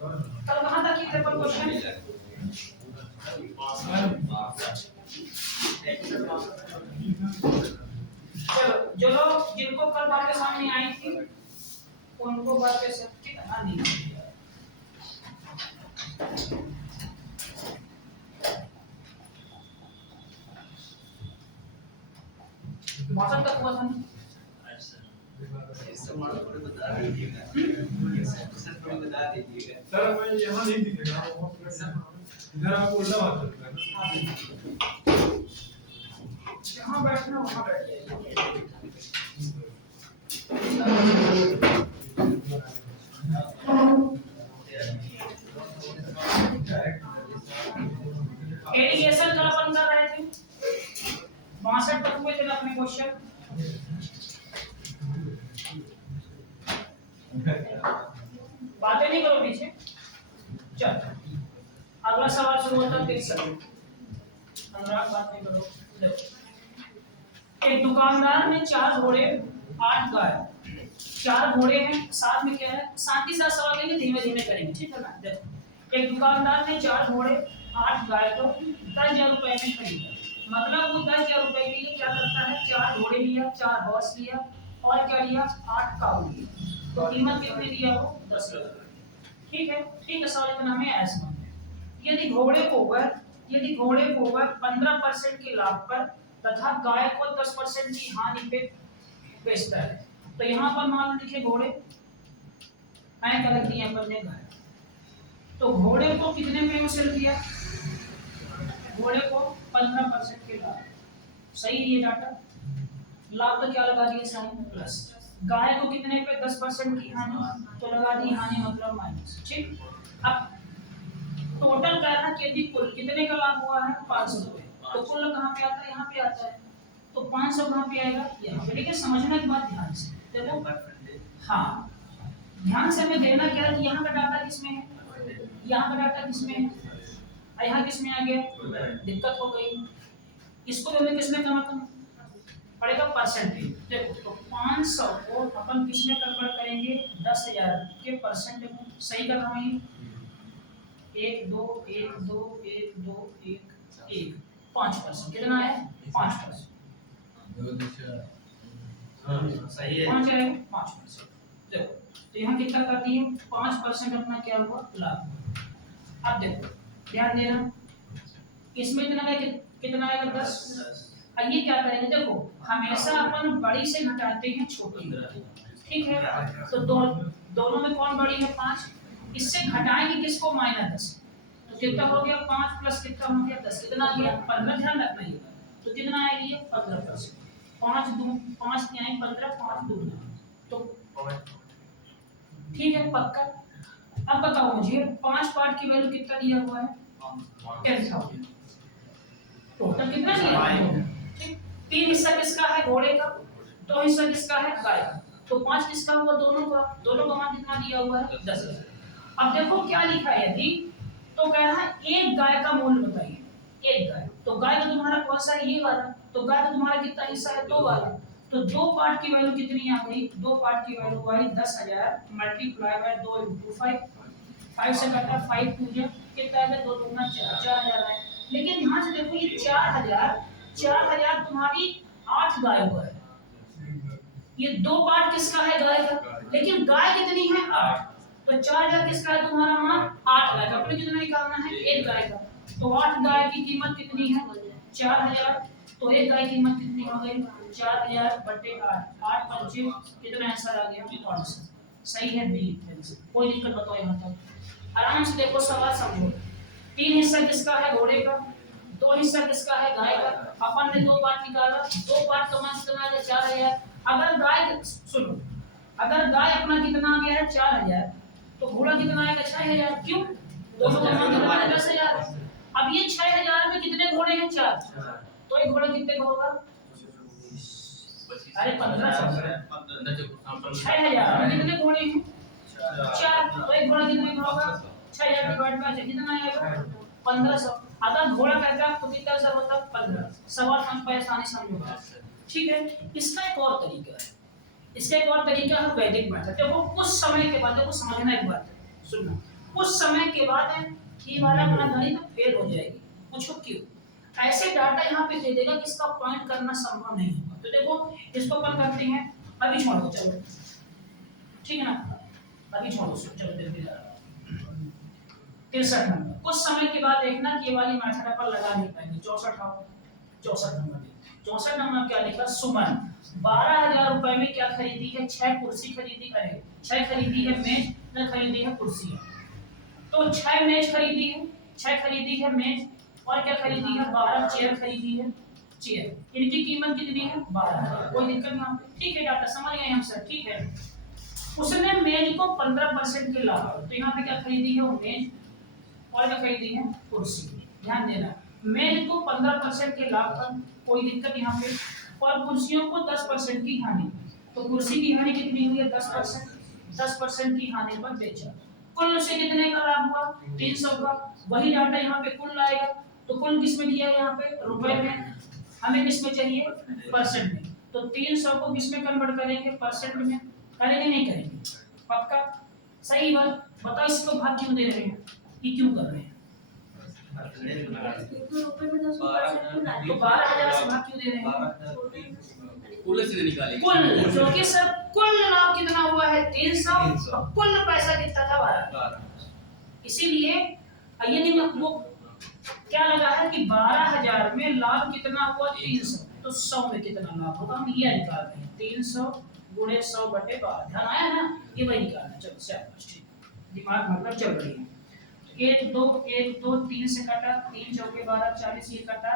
कल कहाँ तक ये पेपर क्वेश्चन? चलो जो लोग जिनको कल बातें सामने आई थी उनको बातें सब कितना नहीं किया। मौसम तक हुआ था ना? सर मैं यहाँ नहीं दिखेगा, इधर आपको उल्टा बात करता है ना। जहाँ बैठना वहाँ बैठ जाइए। एलिगेशन कल अपन कर रहे थे 62 तक हुए थे अपने क्वेश्चन। बातें नहीं करो पीछे। चल अगला सवाल शुरू होता है 63। अनुराग बात नहीं करो। देखो एक दुकानदार ने 4 घोड़े 8 गाय, 4 घोड़े हैं साथ में क्या है, शांति से सवाल लेंगे, धीमे धीमे करेंगे, ठीक है ना। देखो एक दुकानदार ने 4 घोड़े 8 गाय को 10,000 रुपए में खरीदा। मतलब वो 10,000 रुपए के लिए क्या करता है, 4 घोड़े लिया, 4 हॉर्स लिया और क्या लिया, 8 काऊ लिया। तो कीमत कितनी दिया, वो 10,000। ठीक है, ठीक है। सवाल इतना हमें ऐसा मानना है, यदि घोड़े को वह 15% के लाभ पर तथा गाय को 10% की हानि पे बेचता है, तो यहाँ पर मान लिखे घोड़े मैं क्या रख दिया अपन ने गाय। तो घोड़े को कितने में सेल किया, घोड़े को 15% के लाभ, सही है ये डाटा। लाभ तो क्या लगा दिए साइन प्लस, गाय को कितने पे 10% की हानि, तो लगा दी हानि मतलब माइनस। ठीक, अब टोटल कहना कि कुल कितने का लाभ हुआ है 500 रुपए, तो कुल कहाँ पे आता है, यहाँ पे आता है। तो 500 कहाँ पे आएगा, यहाँ पे। लेकिन समझने की बात ध्यान से देखो, हाँ ध्यान से हमें देना क्या है, यहाँ का डाटा किसमें है, यहाँ का डाटा किसमें है, यहाँ किसमें आ गया, दिक्कत हो गई। इसको हमें किसमें कमा करना पड़ेगा, परसेंटेज। देखो तो 500 को अपन किसमें कन्वर्ट करेंगे, 10,000 के परसेंट में। सही कर रहा हूँ, 1 2 1 2 1 2 1 1 5%, कितना है 5%। सही है, 5 है 5%। देखो तो यहाँ कितना कर दिए, 5% अपना क्या हुआ, लाभ। अब देखो ध्यान देना, इसमें कितना है, कितना आएगा 10। अब ये क्या करेंगे, देखो हमेशा अपन बड़ी से घटाते हैं छोटी, ठीक है। तो दोनों में कौन बड़ी है, 5। इससे घटाएंगे किसको, -10। तो कितना हो गया, 5 प्लस कितना हो गया 10, कितना आ गया 15। ध्यान रखना ये, तो कितना आएगी 15%। 5 2 5 क्या है 15, 5 2 तो ठीक है पक्का। अब बताओ मुझे 5 पार्ट की वैल्यू कितना दिया हुआ है, 10,000। टोटल कितना दिया है, 3 हिस्सा किसका है, घोड़े का, 2 हिस्सा किसका है, गाय का। तो 5 किसका हुआ, दोनों का मान कितना दिया हुआ है, 10,000। अब देखो क्या लिखा है, यदि तो कह रहा है एक गाय का मूल्य बताइए, एक गाय। तो गाय का तुम्हारा कौन सा है, ये वाला। तो गाय का तुम्हारा कितना हिस्सा है, 2 वाला। तो 2 पार्ट की वैल्यू कितनी आ गई, 2 पार्ट की वैल्यू आई 10,000 मल्टीप्लाई बाय 2 * 5। 5 से कटा 5 पूजा कितना है, 2 दूना 4, 4,000 है। लेकिन यहाँ से देखो ये 4,000 तुम्हारी 8 गायों का है, ये 2 पार्ट किसका है, गाय का। लेकिन गाय कितनी है, 8। तो 4,000 किसका है, तुम्हारा मान 8 गाय का। अपने कितना निकालना है, एक गाय का। तो 8 गाय की कीमत कितनी है, 4,000। तो एक गाय की कीमत कितनी हो गई, 4,000 बटे 8, 8 पंचे कितना आंसर आ गया, 500। सही है बी। कोई दिक्कत बताओ यहाँ तक, आराम से देखो सवाल समझो। 3 हिस्सा किसका है, घोड़े का, 2 हिस्सा किसका है, गाय का। अपन ने 2 पार्ट निकाला, 2 पार्ट का मान कितना आ गया, 4,000। अगर गाय सुनो, अगर गाय अपना कितना आ गया है 4,000, तो घोड़ा कितना आएगा 6,000। क्यों, दोनों का मान कितना है 10,000। अब ये 6,000 में कितने घोड़े हैं, 4। तो एक घोड़ा कितने का होगा, अरे 1500। 6,000 में कितने घोड़े हैं, 4। तो एक घोड़ा कितने का होगा, 6,000 डिवाइड बाय 4 कितना आएगा, 1500। अगर घोड़ा कहता है तो कितना सर होता है 15। सवाल हम परेशानी समझो, ठीक है। इसका एक और तरीका है, इसका एक और तरीका है वैदिक मेथड। देखो कुछ समय के बाद, देखो समझना एक बात है, सुनना। कुछ समय के बाद ये वाला अपना गणित फेल हो जाएगी। पूछो क्यों? ऐसे डाटा यहाँ पे दे देगा कि इसका पॉइंट करना संभव नहीं होगा। तो देखो इसको अपन करते हैं, अभी छोड़ो, चलो ठीक है ना, अभी छोड़ो, चलो फिर भी 63 नंबर। कुछ समय के बाद देखना कि ये वाली मेथड अपन लगा नहीं पाएंगे। 64 आओ, 64 नंबर, 64 नंबर क्या लिखा? सुमन 12,000 रुपए में क्या खरीदी है? 6 कुर्सी खरीदी, अरे 6 खरीदी है मेज, न खरीदी है कुर्सी। तो 6 मेज खरीदी है, 6 खरीदी है मेज, और क्या खरीदी है? 12 चेयर खरीदी है, चेयर। इनकी कीमत कितनी है? 12,000। कोई दिक्कत नहीं, ठीक है डाटा समझ गए हम सर, ठीक है। उसने मेज को 15% के लाभ, तो यहाँ पे क्या खरीदी है? वो मेज, और क्या खरीदी है? कुर्सी। ध्यान देना, मेज को 15% के लाभ पर, कोई दिक्कत यहाँ पे, और कुर्सियों को 10% की हानि। तो कुर्सी की हानि कितनी हुई है? 10%। 10% की हानि पर बेचा। कुल से कितने का लाभ हुआ? 300 का। वही डाटा यहाँ पे कुल आएगा, तो कुल किस में दिया है? यहाँ पे रुपए में, हमें किस में चाहिए? परसेंट में। तो 300 को किस में कन्वर्ट करेंगे? परसेंट में। करेंगे नहीं करेंगे? पक्का? सही बात। बताओ इसको भाग क्यों दे रहे हैं? ये क्यों कर रहे हैं? तो 12,000 से भाग क्यों दे रहे हैं? कुल से निकालेंगे। कुल, क्योंकि सर कुल लाभ कितना हुआ है? 300, और कुल पैसा कितना था? 12। इसीलिए यदि वो क्या लगा है कि 12,000 में लाभ कितना हुआ? 300। तो 100 में कितना लाभ होगा? हम ये निकाल रहे हैं, 300 गुणे 100 बटे 12। ध्यान आया ना? ये वही निकालना। चलो शाबाश, ठीक, दिमाग मतलब चल रही है। 1 2 1 2 3 से कटा, 3 चौके 12 40, ये कटा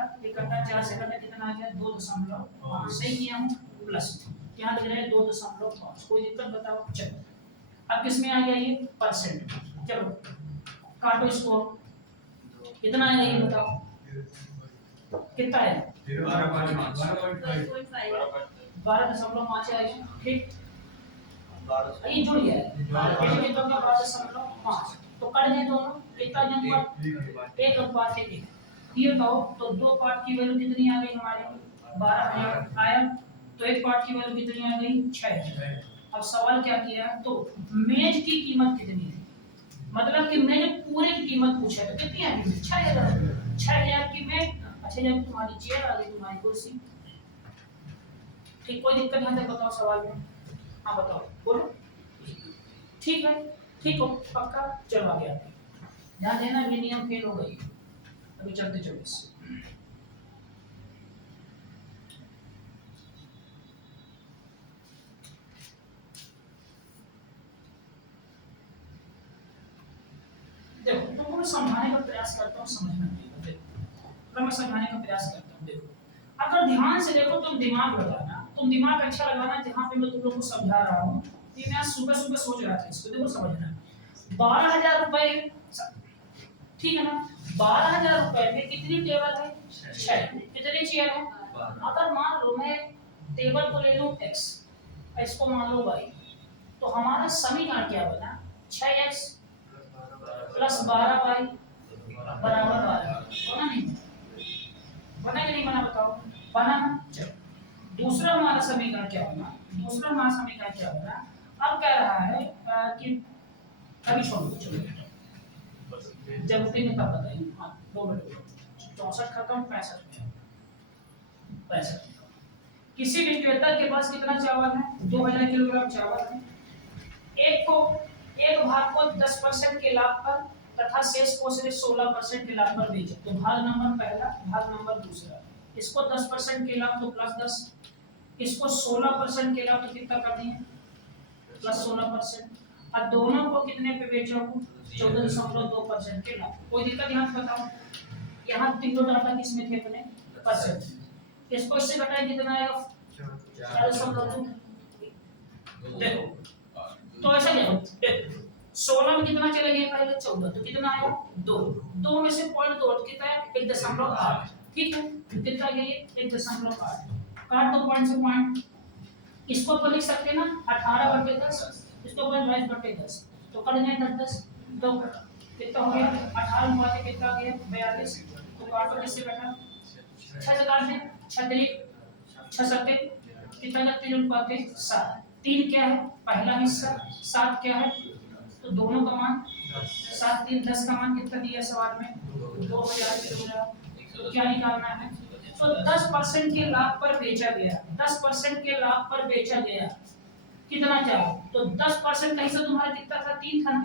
4 से कटा, कितना आ गया? 2.5। सही किया हूँ, प्लस यहाँ लग रहा है 2.5। कोई दिक्कत बताओ? चलो अब किसमें आ गया? ये परसेंट। चलो काटो इसको, कितना आएगा ये बताओ? कितना है? 12.5 आएगा, ठीक। ये जुड़ गया है, 12.5। तो कट दे दोनों, कितना अनुपात? 1:1। ये बताओ, तो 2 पार्ट की वैल्यू कितनी आ गई हमारे? 12,000 आया, तो 1 पार्ट की वैल्यू कितनी आ गई? 6। अब सवाल क्या किया? तो मेज की कीमत कितनी है? मतलब कि मैंने पूरे की कीमत पूछा है, तो कितनी आ गई? 6,000। 6,000 की मेज, अच्छा जब तुम्हारी चेयर आ गई, तुम्हारी कुर्सी, ठीक। कोई दिक्कत यहाँ तक बताओ सवाल में? हाँ बताओ, बोलो। ठीक है, ठीक हो, पक्का? चलो आगे आते हैं। ध्यान देना, ये नियम फेल हो गई। अभी चलते 24। देखो तुमको मैं समझाने का प्रयास करता हूँ, समझना नहीं। देखो मैं समझाने का प्रयास करता हूँ। देखो अगर ध्यान से देखो, तुम दिमाग लगाना, तुम दिमाग अच्छा लगाना। जहाँ पे मैं तुम लोग को समझा रहा हूँ, ये मैं सुबह सुबह सोच रहा था इसको। देखो समझना, 12,000 रुपए, ठीक है ना? 12,000 रुपए में कितनी टेबल है? 6। कितनी चेयर है? अगर मान लो मैं टेबल को ले लूं x, इसको मान लो y, तो हमारा समीकरण क्या बना? 6x प्लस 12y बराबर 12। बना नहीं? बना कि नहीं बना बताओ? बना। चलो दूसरा हमारा समीकरण क्या बना? दूसरा हमारा समीकरण क्या बना? अब कह रहा है कि अभी छोड़ दो, चलो जब उठेंगे तब बताइए। हाँ 2 मिनट। 64 खत्म, 65। किसी विक्रेता के पास कितना चावल है? 2,000 किलोग्राम चावल है। एक भाग को 10% के लाभ पर तथा शेष को सिर्फ 16% के लाभ पर बेचा। तो भाग नंबर पहला, भाग नंबर दूसरा। इसको 10% के लाभ तो +10, इसको 16% के लाभ तो कितना कर दिए? +16%। और दोनों को कितने पे बेचा हूँ? 14.2% के लाभ। कोई दिक्कत यहाँ बताओ? यहाँ तीनों डाटा किसमें थे अपने? परसेंट। इसको इससे घटाए कितना आएगा? 4.2। देखो तो ऐसा क्या? 16 में कितना चले गए? पहले 14, तो कितना आया? 2। 2 में से पॉइंट 2 कितना है? 1.8। ठीक है, कितना गया? 1.8। काट दो पॉइंट से पॉइंट। इसको तो लिख सकते हैं ना 18/10, इसको 22/10, तो कट जाए 10 तो कितना हो गया? 18 में कितना आ गया? 42। तो काटो किससे कटा? 6 से काट दे, 6 3 6 7 कितना? 3 7। 3 क्या है? पहला हिस्सा, 7 क्या है? तो दोनों का मान 7 3 10 का मान कितना दिया सवाल में 2000 किलोग्राम। तो क्या निकालना है? तो 10% के लाभ पर बेचा गया, 10% के लाभ पर बेचा गया कितना चाहो? तो 10% का हिस्सा तुम्हारा कितना था? 3 था ना।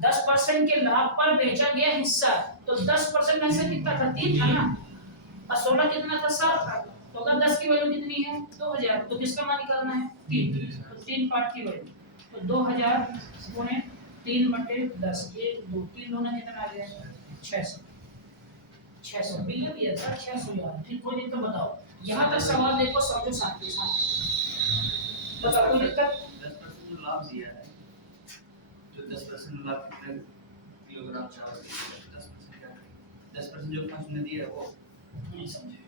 10% के लाभ पर बेचा गया हिस्सा, तो 10% का हिस्सा कितना था? 3 था ना। और 16 कितना था? 7 था। तो अगर 10 की वैल्यू कितनी है? 2000, तो किसका मान निकालना है? 3। तो 3 पार्ट की वैल्यू, तो 2000 गुणे 3/10, 1 2 3 दोनों कितना आ गया? 600। 600 भी है सर, 600 यार। ठीक, कोई दिक्कत बताओ? यहाँ तक सवाल देखो, समझो शांति से। बताओ कोई दिक्कत? 10% जो लाभ दिया है, जो 10% लाभ कितने किलोग्राम चावल दिया है? 10% क्या है? 10% जो फर्स्ट में दिया है वो नहीं समझे,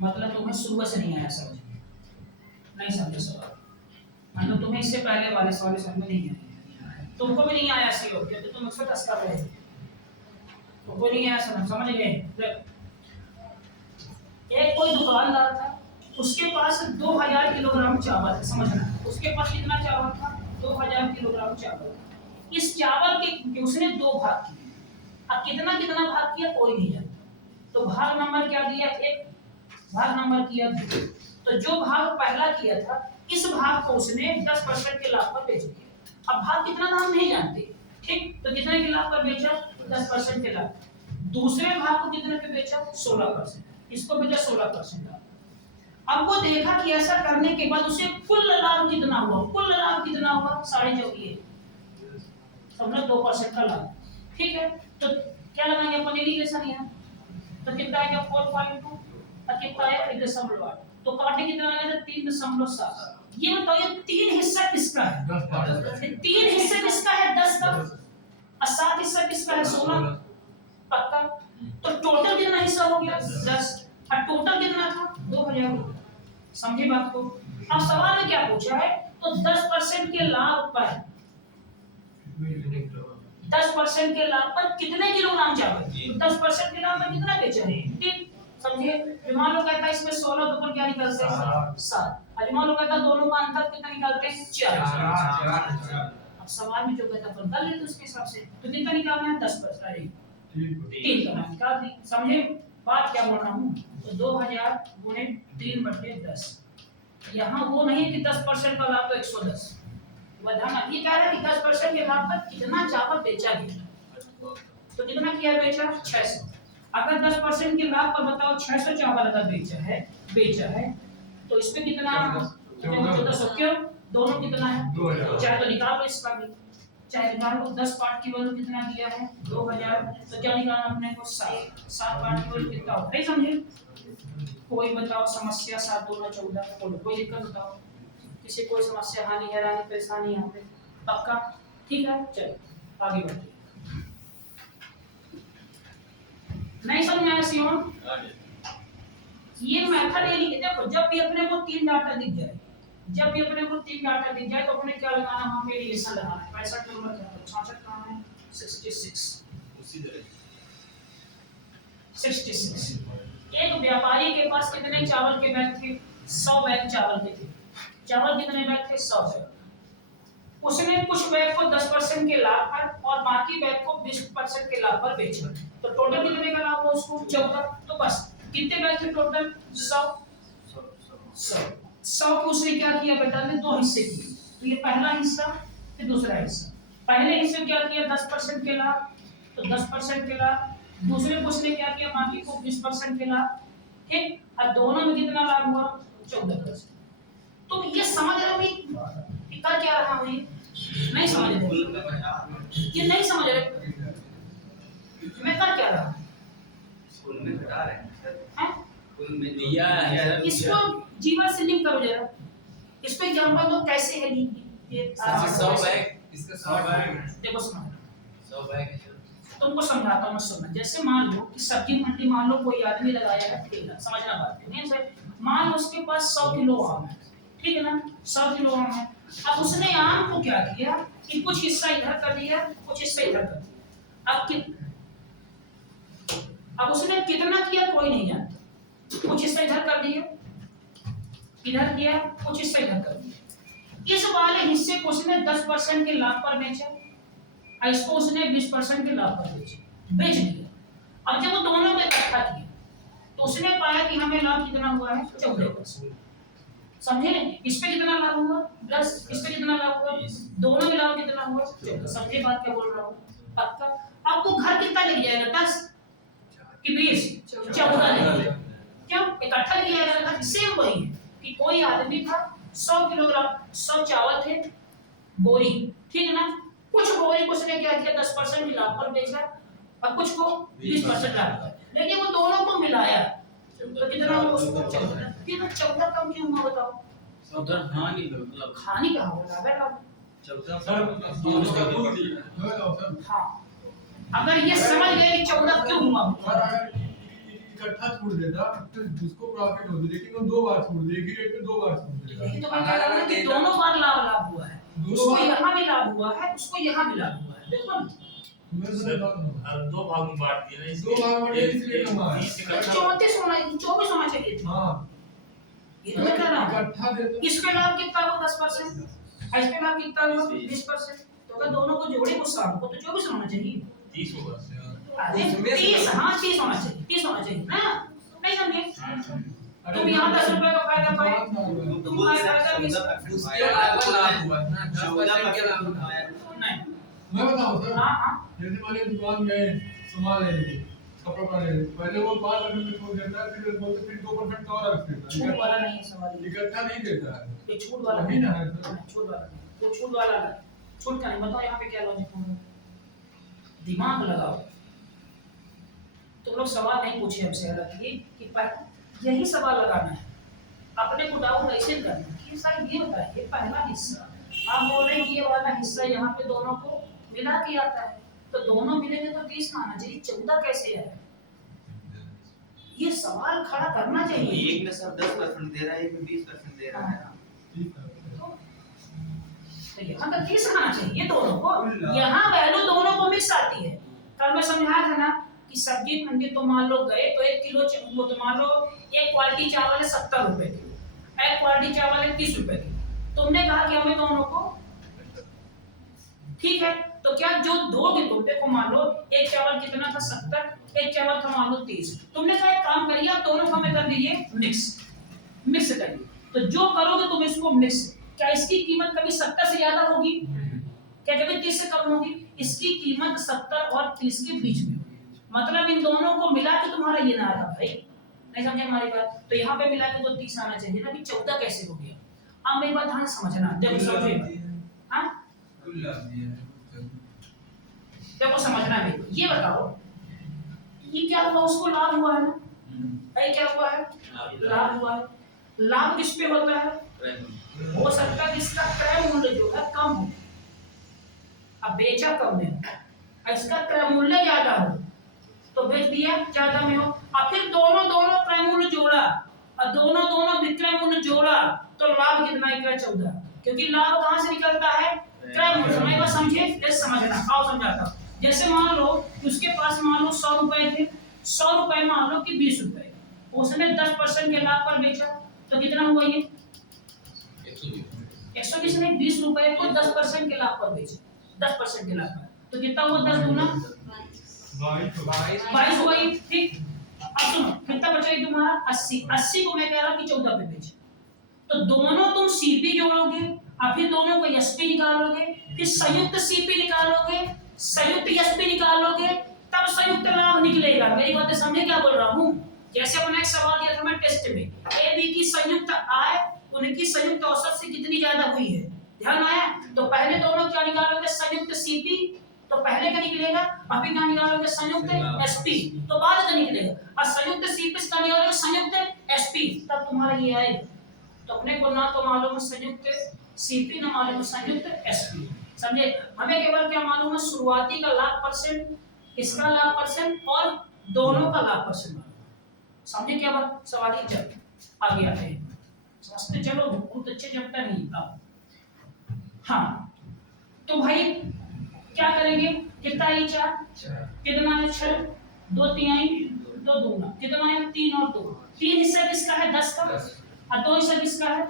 मतलब तुम्हें शुरू से नहीं आया समझ में, नहीं समझे सवाल। मतलब तुम्हें इससे पहले वाले सवाल समझ में नहीं आया, तुमको भी नहीं आया सीओ, क्योंकि तुम उसको टच कर रहे थे, तुमको नहीं आया समझ गए? एक कोई दुकानदार था, उसके पास 2000 किलोग्राम चावल है, समझना, उसके पास कितना चावल था? 2000 किलोग्राम चावल। इस चावल के उसने 2 भाग किए। अब कितना कितना भाग किया कोई नहीं जानता, तो भाग नंबर क्या दिया? 1, भाग नंबर किया 2। तो जो भाग पहला किया था, इस भाग को उसने 10% के लाभ पर बेच दिया। अब भाग कितना था हम नहीं जानते, ठीक, तो कितने के लाभ पर बेचा? 10% के लाभ। दूसरे भाग को कितने पे बेचा? 16%, इसको बेचा 16% लाभ। अब वो देखा कि ऐसा करने के बाद उसे कुल लाभ कितना हुआ? कुल लाभ कितना हुआ? 24.5, समझो 2% का लाभ, ठीक है। तो क्या लगाएंगे अपन? एलिगेशन यहाँ, तो कितना आएगा? 4.2, और कितना आया? 1.8, तो काटे कितना आएगा? 3.7। ये बताओ, ये 3 हिस्सा किसका है? 3 हिस्से किसका है? 10 का, और 7 हिस्सा किसका है? 16 पक्का। तो टोटल कितना हिस्सा हो गया? 10, और टोटल कितना था? 2000। समझे बात को? अब सवाल में क्या पूछा है? तो 10% के लाभ पर 10% के लाभ पर कितने किलोग्राम चावल? तो 10% के लाभ पर कितना बेचा है? 3। समझे? मान लो कहता है इसमें 16 तो क्या निकलते हैं? 7। और मान लो कहता है दोनों का अंतर कितना निकालते हैं? 4। अब सवाल में जो कहता है अपन कर लेते उसके हिसाब से, तो कितना निकालना है? 10%, 3 का निकाल दी। समझे बात क्या बोल रहा हूँ? तो 2000 गुणे 3/10, यहाँ वो नहीं कि 10% का लाभ तो 110, ध्यान, ये कह रहा है कि 10% के लाभ पर कितना चावल बेचा गया, तो कितना किया बेचा? 600। अगर 10% के लाभ पर बताओ 600 चावल अगर बेचा है तो इसमें कितना? 1400। क्यों? दोनों कितना है? 2000। चाहे तो निकाल लो इसका भी, चाहे निकाल लो। 10 पार्ट की वैल्यू कितना दिया है? 2000, तो क्या निकालना अपने को? 7 पार्ट की वैल्यू कितना होता है? समझे? कोई बताओ समस्या? 7 2 14, बोलो कोई दिक्कत बताओ? किसी कोई समस्या, हानि हैरानी परेशानी यहाँ पे? पक्का? ठीक है, चलो आगे बढ़ते। नहीं समझ में आया सियोन? ये मेथड ये नहीं, देखो जब भी अपने को 3 डाटा दिख जाए, जब भी अपने को 3 डाटा दिख जाए तो अपने क्या लगाना? वहां पे रिलेशन लगाना है। 65 नंबर क्या है? 66 कहां है? 66, उसी तरह 66। एक व्यापारी के पास कितने चावल के बैग थे? 100 बैग चावल के थे। चावल कितने बैग थे? 100 बैग। उसने कुछ बैग को 10% के लाभ पर और बाकी बैग को 20% के लाभ पर बेचा, तो टोटल कितने का लाभ हुआ उसको? 14। तो बस कितने बैग थे टोटल? 100 को उसने क्या किया बेटा ने? 2 हिस्से किए। तो ये पहला हिस्सा, फिर दूसरा हिस्सा। पहले हिस्से क्या किया? 10% के लाभ, तो 10% के लाभ। दूसरे को उसने क्या किया? बाकी को 20% के लाभ, ठीक। और दोनों में कितना लाभ हुआ? 14%। तो ये समझ रहे हो कि कर क्या रहा हूं? ये नहीं समझ रहे, ये नहीं समझ रहे मैं कर क्या रहा हूं? स्कूल में घटा रहे हैं सर, हैं? स्कूल में दिया है। इसको जीवन से लिंक करो जरा, इस पे एग्जांपल दो कैसे है ये 100 बैग, इसका 100 बैग, देखो समझ 100 बैग है। तुमको समझाता हूँ, सुनना। जैसे मान लो कि सब्जी मंडी, मान लो कोई आदमी लगाया है ठेला, समझना बात है नहीं सर। मान लो उसके पास 100 किलो आम है, ठीक है ना? 100 किलो आम है। अब उसने आम को क्या किया कि कुछ हिस्सा इधर कर दिया, कुछ हिस्सा इधर कर दिया। अब उसने कितना किया कोई नहीं जानता। कुछ हिस्सा इधर कर दिया, इधर किया, कुछ हिस्सा इधर कर दिया। इस वाले हिस्से को उसने 10% के लाभ पर बेचा, इसको उसने 20% के लाभ पर बेच दिया। अब जब वो दोनों को इकट्ठा किया तो उसने पाया कि हमें लाभ कितना हुआ है 14%। समझे? इस पे कितना लाभ हुआ 10, इस पे कितना लाभ हुआ, दोनों में लाभ कितना हुआ 14। समझे बात क्या बोल रहा हूँ? पक्का? आपको घर कितना लग जाएगा 10 कि 20? 14 लगेगा। क्यों? इकट्ठा किया जाएगा। सेम वही है कि कोई आदमी था 100 किलोग्राम 100 चावल थे बोरी, ठीक है ना? कुछ बोरी को उसने क्या किया 10% के लाभ पर बेचा और कुछ को 20% लाभ पर, लेकिन वो दोनों को मिलाया तो कितना हुआ उसको 14। ये तो 14 कम क्यों हुआ बताओ? उधर हानि मतलब खानी कहाँ हुआ लाभ है लाभ। 14 सर दोनों का दूध सर। हाँ, अगर ये समझ गए कि 14 क्यों हुआ, इकट्ठा छूट देता तो उसको प्रॉफिट होती, लेकिन वो दो बार छूट दे, एक ही रेट में दो बार छूट देगा। यही तो मैं कह रहा हूँ कि दोनों बार लाभ हुआ है, उसको यहाँ भी लाभ हुआ है, उसको यहाँ भी लाभ हुआ है। देखो ना दो भाग में बांट दिया ना, दो भाग में इसलिए कम है। 34 होना 24 होना चाहिए था। हाँ ये तो मैं कह रहा हूँ इकट्ठा देते इस पे लाभ कितना हुआ 10%, इस पे लाभ कितना हुआ 20%, तो अगर दोनों को जोड़े को शाम को तो 24 होना चाहिए। 30 होगा। अरे 30, हाँ 30 होना चाहिए, 30 होना चाहिए ना, नहीं समझे? तुम यहाँ 10 रुपए का फायदा पाए, तुम फायदा 20 उसके अलावा लाभ हुआ ना 10% के लाभ हुआ है। नहीं। मैं बताऊं सर, हाँ हाँ जैसे वाले दुकान गए सामान लेने के कपड़ा लेने, पहले वो 5% में छोड़ देता है, फिर बोलते फिर 2% का और रख देता छूट है, वाला नहीं है सवाल, इकट्ठा नहीं देता है। ये छूट वाला वही नहीं ना है, है सर। छूट वाला नहीं, तो छूट वाला नहीं, छूट का नहीं। बताओ यहाँ पे क्या लॉजिक होगा, दिमाग लगाओ। तुम लोग सवाल नहीं पूछे हमसे हालांकि कि यही सवाल लगाना है, अपने को डाउट ऐसे करना कि सर ये होता है, ये पहला हिस्सा आप बोल रहे हैं कि ये वाला हिस्सा यहाँ पे दोनों को मिला के आता है, तो दोनों मिलेंगे तो 30 में आना चाहिए, 14 कैसे है? ये सवाल खड़ा करना चाहिए। एक में सब 10% दे रहा है, एक में 20% दे रहा है। तो यहाँ तक 30 आना चाहिए दोनों को, यहाँ वैल्यू दोनों को मिक्स आती है। कल मैं समझाया था ना कि सब्जी मंडी तो मान लो गए तो 1 किलो वो तो मान लो एक क्वालिटी चावल है 70 रुपए किलो, एक क्वालिटी चावल है 30 रुपए किलो, तुमने कहा कि हमें दोनों को, ठीक है, तो क्या जो दोगे तुम, देखो मान लो एक चावल कितना था 70, एक चावल था मान लो 30, तुमने कहा एक काम करिए आप दोनों को हमें कर दीजिए मिक्स करिए, तो जो करोगे तुम इसको मिक्स, क्या इसकी कीमत कभी 70 से ज्यादा होगी? क्या कभी 30 से कम होगी? इसकी कीमत 70 और 30 के बीच में होगी, मतलब इन दोनों को मिला के तुम्हारा ये ना रहा भाई, नहीं समझे हमारी बात? तो यहाँ पे मिला के तो 30 आना चाहिए ना, कि 14 कैसे हो गया? अब मेरी बात ध्यान से समझना, देखो समझे, हाँ देखो समझना है, ये बताओ ये क्या हुआ, उसको लाभ हुआ है ना भाई, क्या हुआ है? लाभ हुआ है। लाभ किस पे होता है? हो सकता है इसका क्रय मूल्य जो है कम हो, अब बेचा कम में हो, इसका क्रय मूल्य ज्यादा हो तो बेच दिया ज्यादा में हो, और फिर दोनों क्रय मूल्य जोड़ा और दोनों विक्रय मूल्य जोड़ा तो लाभ कितना निकला 14, क्योंकि लाभ कहां से निकलता है? क्रय मूल्य। समय को समझे, जैसे समझना, आओ समझाता हूं। जैसे मान लो कि उसके पास मान लो 100 रुपए थे, 100 रुपए मान लो कि 20 रुपए, उसने 10% के लाभ पर बेचा तो कितना हुआ ये 120 ने 20 रुपए को 10% के लाभ पर बेचा, 10% के लाभ पर, तो कितना हुआ 10 गुना 22 हुआ ये, ठीक। अब सुनो कितना बचा ये तुम्हारा 80, 80 को मैं कह रहा हूं कि 14 पे बेचे, तो दोनों तुम सीपी जोड़ोगे और फिर दोनों को एसपी निकालोगे, फिर संयुक्त सीपी निकालोगे, संयुक्त एसपी निकालोगे, तब संयुक्त लाभ निकलेगा। मेरी बातें समझे क्या बोल रहा हूं? जैसे अपना एक सवाल दिया था मैं टेस्ट में, ए बी की संयुक्त आय उनकी संयुक्त औसत से कितनी ज्यादा हुई है, ध्यान आया? तो पहले दोनों क्या निकालोगे? संयुक्त सीपी, तो पहले का निकलेगा, अभी क्या निकालोगे? संयुक्त एसपी, तो बाद का निकलेगा, और संयुक्त सीपी का निकालोगे संयुक्त एसपी, तब तुम्हारा ये आएगा। तो अपने को ना तो मालूम संयुक्त सीपी, ना मालूम संयुक्त एसपी, समझे? हमें केवल क्या मालूम है? शुरुआती का लाभ परसेंट, इसका लाभ परसेंट और दोनों का लाभ परसेंट, समझे क्या बात? सवाल ही चल आगे आते हैं, समझते चलो, बहुत अच्छे चैप्टर नहीं था। हाँ तो भाई क्या करेंगे? कितना है 4, कितना है 6, 2 तिहाई 2 दूना, कितना है 3 और 2, 3 हिस्सा किसका है? 10 का, और 2 हिस्सा किसका है?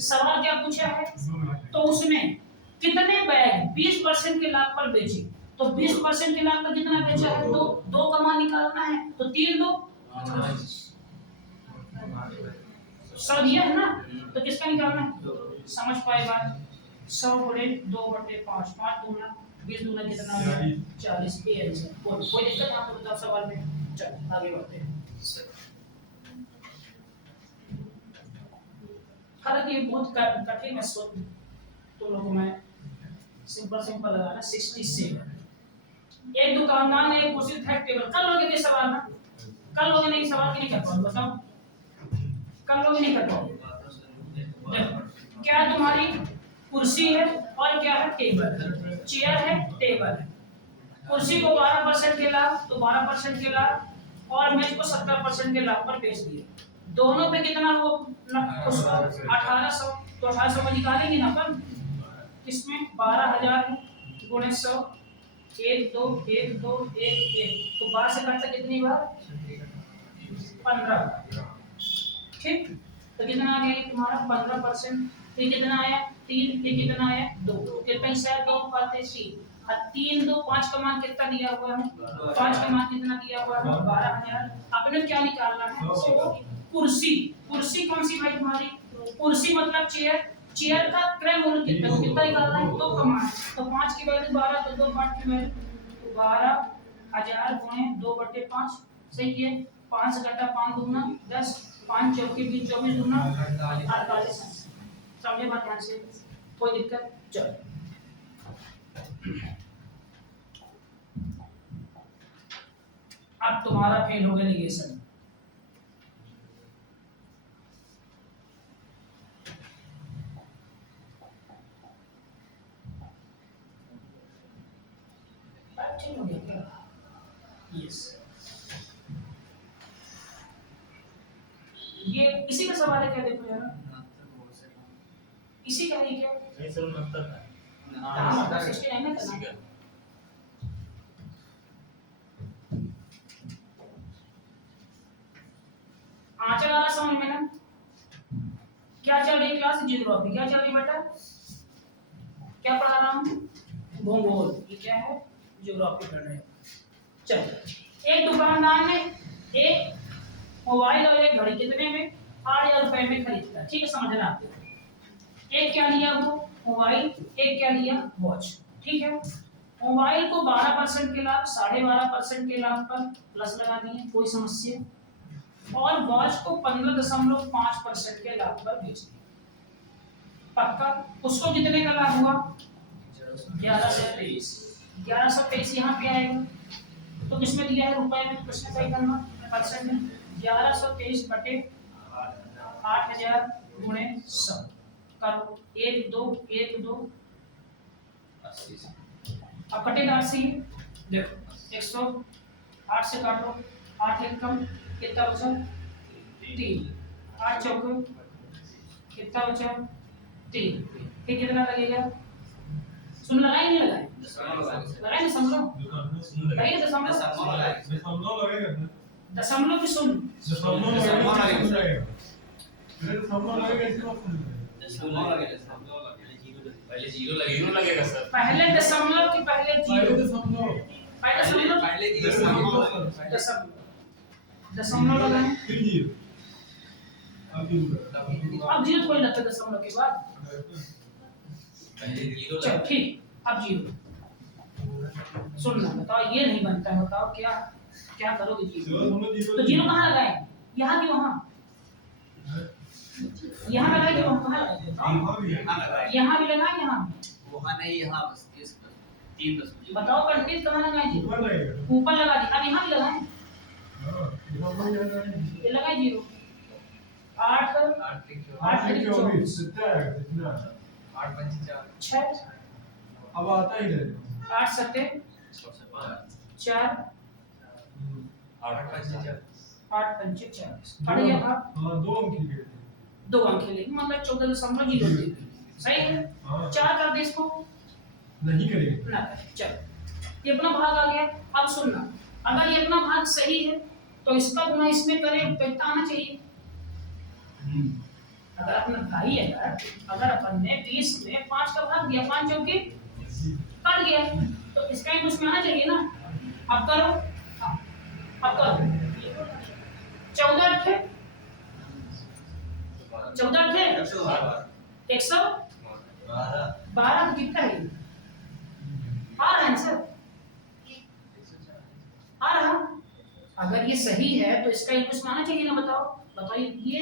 सवाल क्या पूछा है? तो उसमें कितने बैग 20% के लाभ पर बेचे, तो 20% के लाभ का कितना बचा है? दो का मान निकालना है, तो 3 2 100 दिया है ना, तो किसका निकालना है? समझ पाए बात? 100 गुणे 2/5, 5 दूना 20 दूना कितना है? 40। ये आंसर। कोई दिक्कत यहाँ पर बताओ सवाल में? चलो आगे बढ़ते हैं। हालांकि ये बहुत कठिन है, तो लोगों में सिंपल लगाना। 67 एक दुकानदार ने एक कुर्सी था टेबल। कर लोगे ये सवाल ना? कर लोगे नहीं? सवाल क्यों नहीं कर पाओगे बताओ? कर लोगे नहीं कर पाओगे? देखो, क्या तुम्हारी कुर्सी है और क्या है? टेबल है। चेयर है, टेबल है। कुर्सी को 12% के लाभ, तो 12% के लाभ, और मेज को 70% के लाभ पर बेच दिए। दोनों पे कितना हो? 1800। तो 1800 में निकालेंगे ना अपन? इसमें 12000 गुणे 100, 1 2 1 2 1 1, तो 12 से काटता कितनी बार? 15। ठीक, तो कितना आ गया तुम्हारा? 15%। ये कितना आया? 3। ये कितना आया? 2। कितना हिस्सा? 2 पाते 3, और 3 2 5 का मान कितना दिया हुआ है? 5 का मान कितना दिया हुआ है? 12000। अपने क्या निकालना है? कुर्सी। कुर्सी कौन सी भाई तुम्हारी? कुर्सी मतलब चेयर। चेयर का क्रय मूल्य कितना निकालना है? 2 का मान, तो 5 की वैल्यू 12, तो 2 5 की वैल्यू, तो 12000 गुणे 2/5। सही है। 5 घटा 5 दूना 10, 5 चौके 20, 24 दूना 48। समझे बात ध्यान से? कोई दिक्कत? चलो अब तुम्हारा फेल हो गया लिगेशन। ठीक हो गया क्या? यस, ये इसी का सवाल है क्या? देखो यार, इसी का है क्या? नहीं सर, अंतर है। हाँ, 69 में करना है। आंचल आ रहा समझ में ना? क्या चल रही क्लास? ज्योग्राफी। क्या चल रही बेटा? क्या पढ़ा रहा हूँ? भूगोल। ये क्या है? ज्योग्राफी पढ़ रहे हैं। चलो, एक दुकानदार ने एक मोबाइल और एक घड़ी कितने में? 8000 रुपए में खरीदा। ठीक है, समझना आपको। एक क्या लिया वो? मोबाइल। एक क्या लिया? वॉच। ठीक है, मोबाइल को 12% के लाभ, 12.5% के लाभ पर प्लस लगा दिए, कोई समस्या। और वॉच को 15.5% के लाभ पर बेच दिया। पक्का? उसको कितने का लाभ हुआ? 1123। 1123 यहाँ पे आएगा, तो किसमें दिया है? रुपए में। किसमें सही करना? परसेंट में। 1123 बटे 8000 गुणे 100 करो। 1 2 1 2 80। अब कटेगा 80। देखो 108 से काटो, 8 एक कम, कितना बचा? 3। 8 चौके कितना बचा? 3। फिर कितना लगेगा? सुन लगाए नहीं लगाए? लगाए ना समझो? लगाइए दशमलव। दशमलव लगेगा ना? दशमलव की सुन। दशमलव लगेगा। मेरे दशमलव लगेगा इसका पहले जीरो लगेगा सर। पहले दशमलव की पहले जीरो। दशमलव पहले दशमलव पहले जीरो दशमलव लगाएं। फिर जीरो। अब जीरो कोई लगता है दशमलव के बाद। पहले जीरो चलो ठीक, अब जीरो। सुनना, बताओ ये नहीं बनता है, बताओ क्या क्या करोगे? जीरो तो जीरो कहाँ लगाए? यहाँ की वहाँ? यहाँ लगाए कि वहाँ? कहाँ लगाए? यहाँ भी लगाए, यहाँ वहाँ नहीं, यहाँ बस 3 दशमलव। बताओ कंटिन्यू कहाँ लगाए? जीरो ऊपर लगा दी। अब यहाँ भी लगाए, ये लगाए जीरो। 8 8 24 6। अब आता ही नहीं। 8 7 4 8 5 40। पढ़ गया था? हाँ, 2 अंक ही गए। 2 अंक लेंगे, मतलब 14.0 सही है। 4 कर दे इसको, नहीं करेंगे ना करे। चलो, ये अपना भाग आ गया। अब सुनना, अगर ये अपना भाग सही है तो इसका गुना इसमें करें, कितना आना चाहिए? अगर अपना भाई है, अगर अपन ने 20 में 5 का भाग दिया, 5 चौके कट गया, तो इसका ही कुछ में आना चाहिए ना। अब करो, अब करो 14 थे 14 थे 112 कितना है? आ रहा है सर, आ रहा। अगर ये सही है तो इसका इंग्लिश में आना चाहिए ना। बताओ बताइए, ये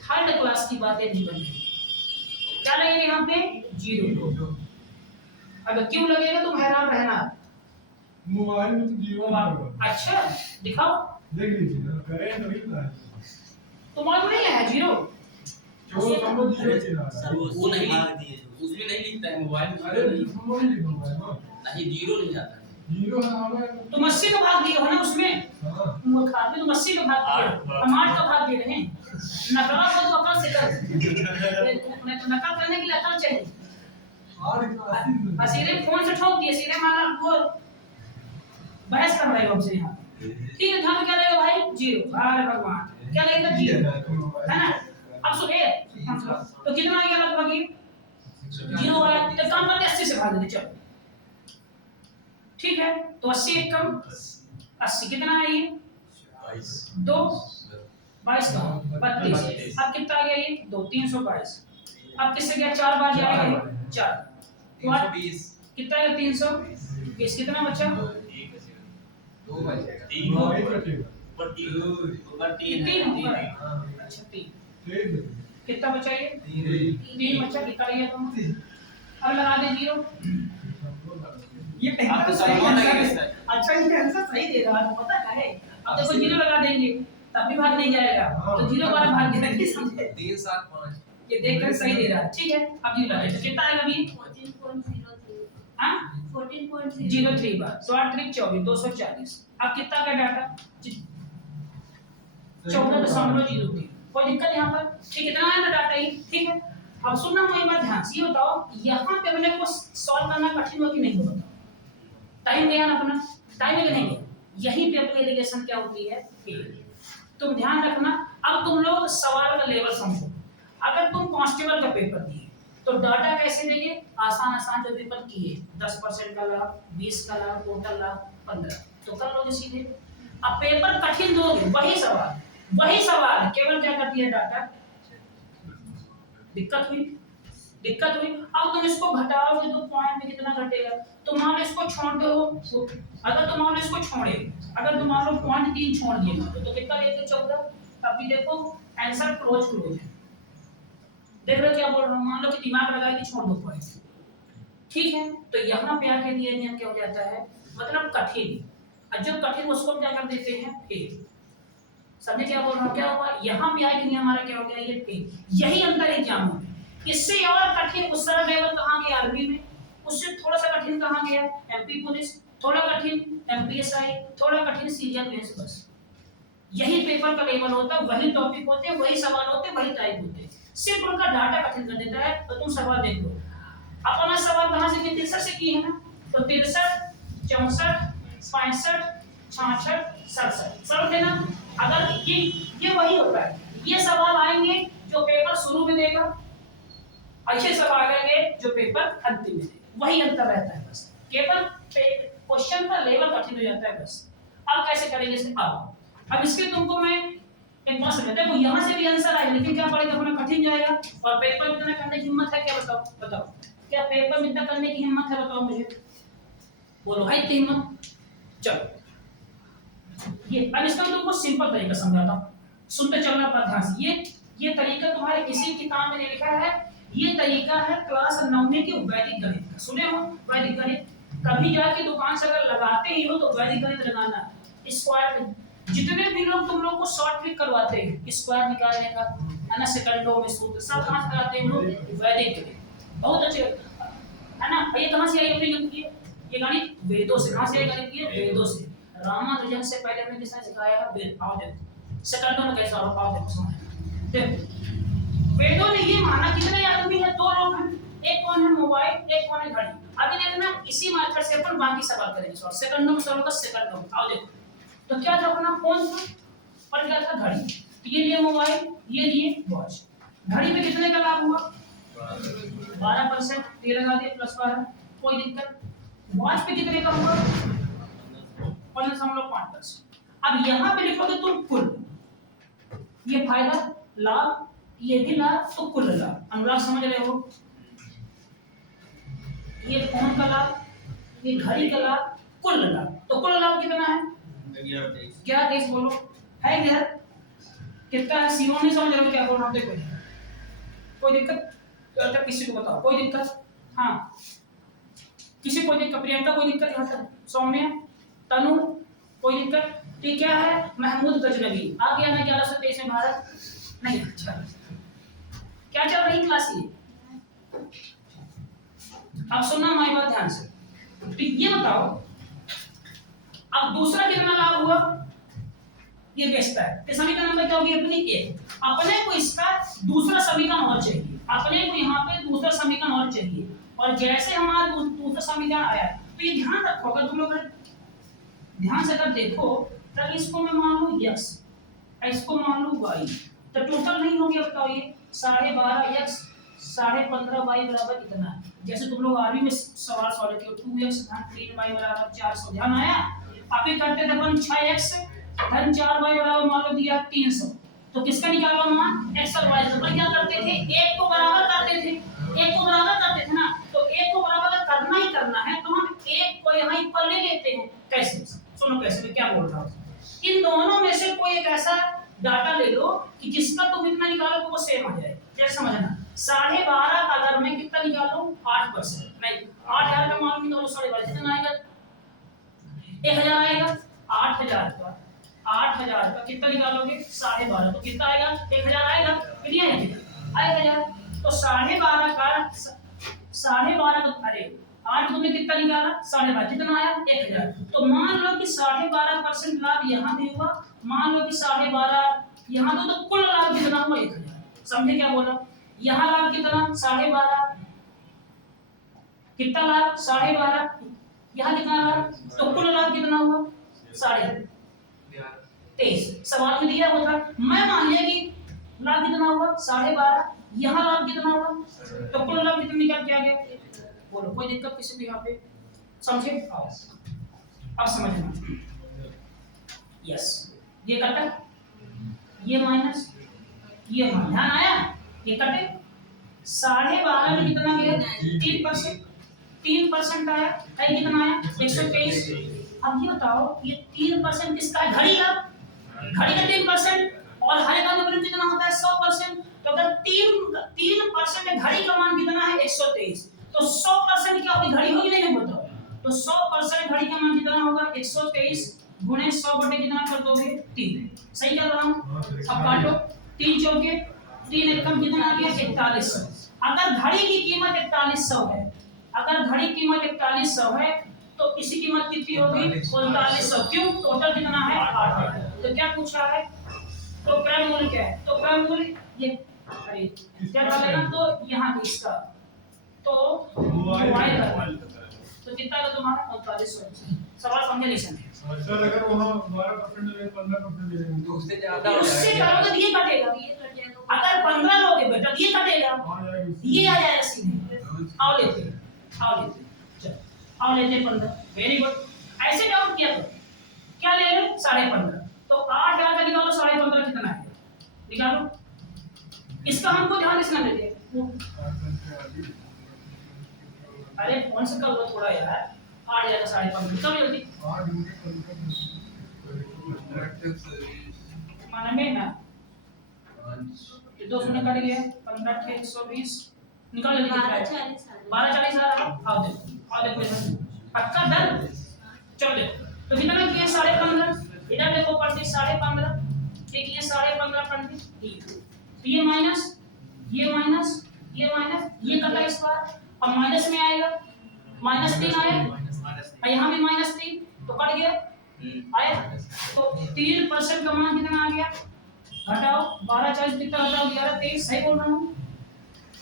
थर्ड क्लास की बातें नहीं बन रही। क्या लगेगा यहाँ पे? 0। अगर क्यों लगेगा तुम हैरान रहना। मोबाइल में तो जीरो होगा। अच्छा दिखाओ, देख लीजिए ना, करें तो नहीं ना। तुम्हारे नहीं है 0। जो समझ जीरो चला सर वो नहीं दिए उसमें नहीं लिखता है मोबाइल में। अरे समझ नहीं लिखा है ना, नहीं जीरो नहीं आता है। जीरो है हमारे। तुम 80 का भाग दिए हो ना उसमें। हां तुम खाते तुम 80 का भाग दिए हो, हम 8 का भाग दे रहे हैं। नकल को तो अकल से कर, उन्हें तो नकल करने के लिए अकल चाहिए। और इतना सीधे फोन से ठोक दिए, सीधे माना वो बहस कर रहे हो हमसे यहाँ। ठीक है, ध्यान क्या लगेगा भाई? 0। अरे भगवान, क्या लगेगा? 0 है ना। अब सुनिए, तो कितना आ गया लगभग? ये 0 आया। तो काम करते 80 से भाग देते, चलो ठीक है। तो 80 एक कम 80 कितना है? ये 2 22 का 32। अब कितना आ गया? ये 2 322। अब किससे गया? 4 बार जाएगा 4 320 कितना है? 320 कितना बचा? 3 अच्छा 3 कितना बचा? ये 3 बचा। कितना लिया तुम? अब लगा दे 0। ये पहला तो सही आंसर है। अच्छा ये आंसर सही दे रहा है, पता है। अब देखो 0 लगा देंगे तब भी भाग नहीं जाएगा, तो 0 बार भाग देना कि समझे। 3 7 5 ये देखकर सही दे रहा है। ठीक है, अब 0 लगा तो कितना आएगा अभी? 14.03 हां 14.03 03 बार 8 3 24 240। अब कितना का डाटा? 14.03। कोई दिक्कत यहाँ पर? ठीक, इतना है ना डाटा ये। ठीक है, अब सुनना मैं एक बात ध्यान से। ये बताओ यहाँ पे अपने को सॉल्व करना कठिन हो कि नहीं होता? टाइम गया ना अपना, टाइम है कि नहीं गया? यहीं पे अपनी एलिगेशन क्या होती है? तुम ध्यान रखना। अब तुम लोग सवाल का लेवल समझो। अगर तुम कांस्टेबल का पेपर दिए तो डाटा कैसे देंगे? आसान आसान जो पेपर किए, 10% का लाभ, 20 का लाभ, टोटल लाभ 15, तो कर लोगे सीधे। अब पेपर कठिन दोगे, वही सवाल केवल क्या कर दिया? डाटा। दिक्कत हुई। अब तुम इसको घटाओगे तो पॉइंट में कितना घटेगा? तुम मान लो इसको छोड़ दो, अगर तुम मान लो इसको छोड़े, अगर तुम मान लो 0.3 छोड़ दिए तो कितना लेते? 14। अभी देखो आंसर क्लोज है। देख रहे हो क्या बोल रहा हूँ? मान लो कि दिमाग लगाए कि छोड़ दो पॉइंट। ठीक है, तो यहाँ पे आके दिया नियम क्या हो जाता है? मतलब कठिन, और जो कठिन उसको क्या कर देते हैं? फेल। समझे क्या बोल रहा हूँ? क्या हुआ यहाँ पे आके नियम हमारा क्या हो गया? ये फेल। यही अंतर एग्जाम में। इससे और कठिन उस तरह लेवल कहाँ गया? आर्मी में। उससे थोड़ा सा कठिन कहाँ गया? MP police. थोड़ा कठिन एमपीएसआई, थोड़ा कठिन सीरियल बेस। बस यही पेपर का लेवल होता है, वही टॉपिक होते हैं, वही सवाल होते हैं, वही टाइप होते हैं। सिर्फ उनका डाटा कठिन कर देता है। तो तुम सवाल देख लो, अपना सवाल कहाँ से किए? 63 से किए है ना। तो 63 64 65 66 67 समझ लेना। अगर ये वही होता है, ये सवाल आएंगे जो पेपर शुरू में देगा, अच्छे सवाल आएंगे जो पेपर अंतिम में देगा। वही अंतर रहता है बस, केवल क्वेश्चन का लेवल कठिन हो जाता है बस। अब कैसे करेंगे इसे? अब इसके तुमको मैं एक बात समझ, देखो यहाँ से भी आंसर आएगा, लेकिन क्या पड़ेगा? अपना कठिन जाएगा। और पेपर में इतना करने की हिम्मत है क्या? बताओ क्या पेपर में इतना करने की हिम्मत है? बताओ मुझे, बोलो भाई इतनी हिम्मत। चलो ये अब इसका तुमको सिंपल तरीका समझाता हूँ, सुनते चलना पर ध्यान से। ये तरीका तुम्हारे किसी किताब में लिखा है। ये तरीका है क्लास 9 के वैदिक गणित का। सुने हो वैदिक गणित? कभी जाके दुकान से अगर लगाते ही हो तो वैदिक गणित लगाना। स्क्वायर, जितने भी लोग तुम लोग को शॉर्ट ट्रिक करवाते हैं, स्क्वायर निकालने का है ना, सेकंडों में सूत्र सब कहां से कराते हैं लोग? वैदिक गणित। बहुत अच्छे है ना। ये कहां से आई अपनी गणित? ये गणित वेदों से। कहां से आई गणित? ये वेदों से। रामानुजन से पहले हमने किसने सिखाया है? वेद। आओ देखो सेकंडों में कैसा होगा, आओ देखो। देखो वेदों ने ये माना, कितने आदमी है? 2 लोग हैं, एक कौन है? मोबाइल, एक कौन है? घड़ी। अभी देखना इसी मेथड से अपन बाकी सवाल करेंगे। सवाल सेकंडों में सवाल होगा, सेकंडों में। आओ देखो तो क्या था अपना? फोन था और क्या था? घड़ी। ये लिए मोबाइल, ये लिए वॉच। घड़ी में कितने का लाभ हुआ? 12%। 13 लगा दिए प्लस 12, कोई दिक्कत? वॉच पे कितने का होगा 15.5%। अब यहाँ पे लिखोगे तुम कुल, ये फायदा लाभ ये भी लाभ तो कुल लाभ, अनुलाभ समझ रहे हो? ये फोन का लाभ ये घड़ी का लाभ कुल लाभ, तो कुल लाभ कितना है 11-23 बोलो है इधर कितना है? सीओ नहीं समझ रहे हो क्या बोल रहा हूँ? देखो कोई दिक्कत तो किसी को बताओ, कोई दिक्कत? हाँ किसी कोई दिक्कत? प्रियंका कोई दिक्कत? यहाँ तक सौम्या तनु कोई दिक्कत? ठीक क्या है? महमूद गजनवी आ गया ना 1123 में भारत नहीं? अच्छा क्या चल रही क्लास ये? अब सुनना हमारी बात ध्यान से। तो ये बताओ अब दूसरा कितना लाभ हुआ? ये बेचता है तो समीकरण नंबर क्या होगी अपनी ए। अपने को इसका दूसरा समीकरण और चाहिए, अपने को यहाँ पे दूसरा समीकरण और चाहिए, और जैसे हमारा दूसरा समीकरण आया तो ये ध्यान रखो, अगर तुम लोग ध्यान से अगर देखो तो इसको मैं मान लूं x, इसको मान लूं y, तो टोटल नहीं हो गया बताओ ये 12.5x 15.5y बराबर कितना है? जैसे तुम लोग आरबी में सवाल सॉल्व किए 2x धन 3y बराबर 400, ध्यान आया? आप ये करते थे अपन 6x धन 4y बराबर मान लो दिया 300, तो किसका निकालो मान x और y। तो क्या करते थे? एक को बराबर करते थे, एक को बराबर करते थे ना, तो एक को बराबर करना ही करना है तो हम एक को यहाँ इक्वल ले लेते हैं। कैसे? सुनो कैसे, मैं क्या बोल रहा हूँ। इन दोनों में से कोई एक ऐसा डाटा ले लो कि जिसका तुम इतना निकालो तो वो सेम आ जाए। जैसे समझना 12.5 का अगर मैं कितना निकालूं 8% नहीं 8000 का मान निकालो 12.5 कितना आएगा? 1000 आएगा। 8000 का कितना निकालोगे 12.5 तो कितना आएगा? 1000 आएगा। कितना आएगा? तो 12.5 का 12.5 का अरे 8 तुमने कितना निकाला 12.5 कितना आया 1000। तो मान लो कि 12.5% लाभ यहाँ भी हुआ, मान लो कि 12.5 यहाँ तो कुल लाभ कितना हुआ 1000। समझे क्या बोला? यहाँ लाभ कितना 12.5, कितना लाभ 12.5, यहाँ कितना लाभ, तो कुल लाभ कितना हुआ 23.5। सवाल में दिया हुआ था, मैं मान लिया कि लाभ कितना हुआ 12.5, यहाँ लाभ कितना हुआ, तो कुल लाभ कितना निकल के आ गया? बोलो कोई दिक्कत किसी को यहाँ पे? समझे? आओ अब समझना। यस ये कटा ये माइनस ये मान, ध्यान आया? ये कटे 12.5 में कितना गया 3% आया है, कितना आया 123। अब ये बताओ ये 3% किसका है? घड़ी का, घड़ी का 3% और हर का नंबर कितना होता है 100%। तो अगर 3% घड़ी का मान कितना है 123, तो 100% क्या होगी? घड़ी होगी नहीं बताओ? तो 100% घड़ी का मान कितना होगा 123 गुणे 100 बटे कितना कर दोगे 3। सही कर रहा हूं? अब काटो 3 चौके 3 एकम कितना आ गया 4100। अगर घड़ी की कीमत 4100 है, अगर घड़ी की कीमत 4100 है तो इसी कीमत कितनी होगी 3900। क्यों? टोटल कितना है 8। तो क्या पूछा है? तो क्रय मूल्य क्या है? तो क्रय मूल्य ये अरे क्या डालेगा तो यहाँ इसका तो y तो कितना का तुम्हारा 3900। सवाल समझे नहीं समझे? सर अगर वहां 12% ले 15% ले तो उससे ज्यादा हो उससे जाएगा। करोगे ये कटेगा। ये कट जाएगा। अगर 15 लोगे बेटा ये कटेगा, ये आ जाएगा सीधे। आओ लेते चलो आओ लेते 15। Very good. ऐसे डाउट किया तो क्या ले लो 15.5, तो 8 का निकालो 15.5 कितना है निकालो। इसका हमको ध्यान रखना है। अरे फोन से कर लो थोड़ा यार, 8 का 15.5 कब जल्दी माना में ना ये 2 शून्य कट गया 15 × 120 निकाल जल्दी कितना है 1240 आ रहा। आओ देखो पक्का डन। चलो देखो तो कितना किया 15.5, इधर देखो पंडित 15.5 ठीक है 15.5 ठीक। तो ये माइनस ये माइनस ये माइनस ये कटा इस बार, अब माइनस में आएगा -3 आया और यहाँ भी -3 तो कट गया आया। तो 3% का मान कितना आ गया घटाओ 1240 कितना घटाओ 11 23 सही बोल रहा हूँ।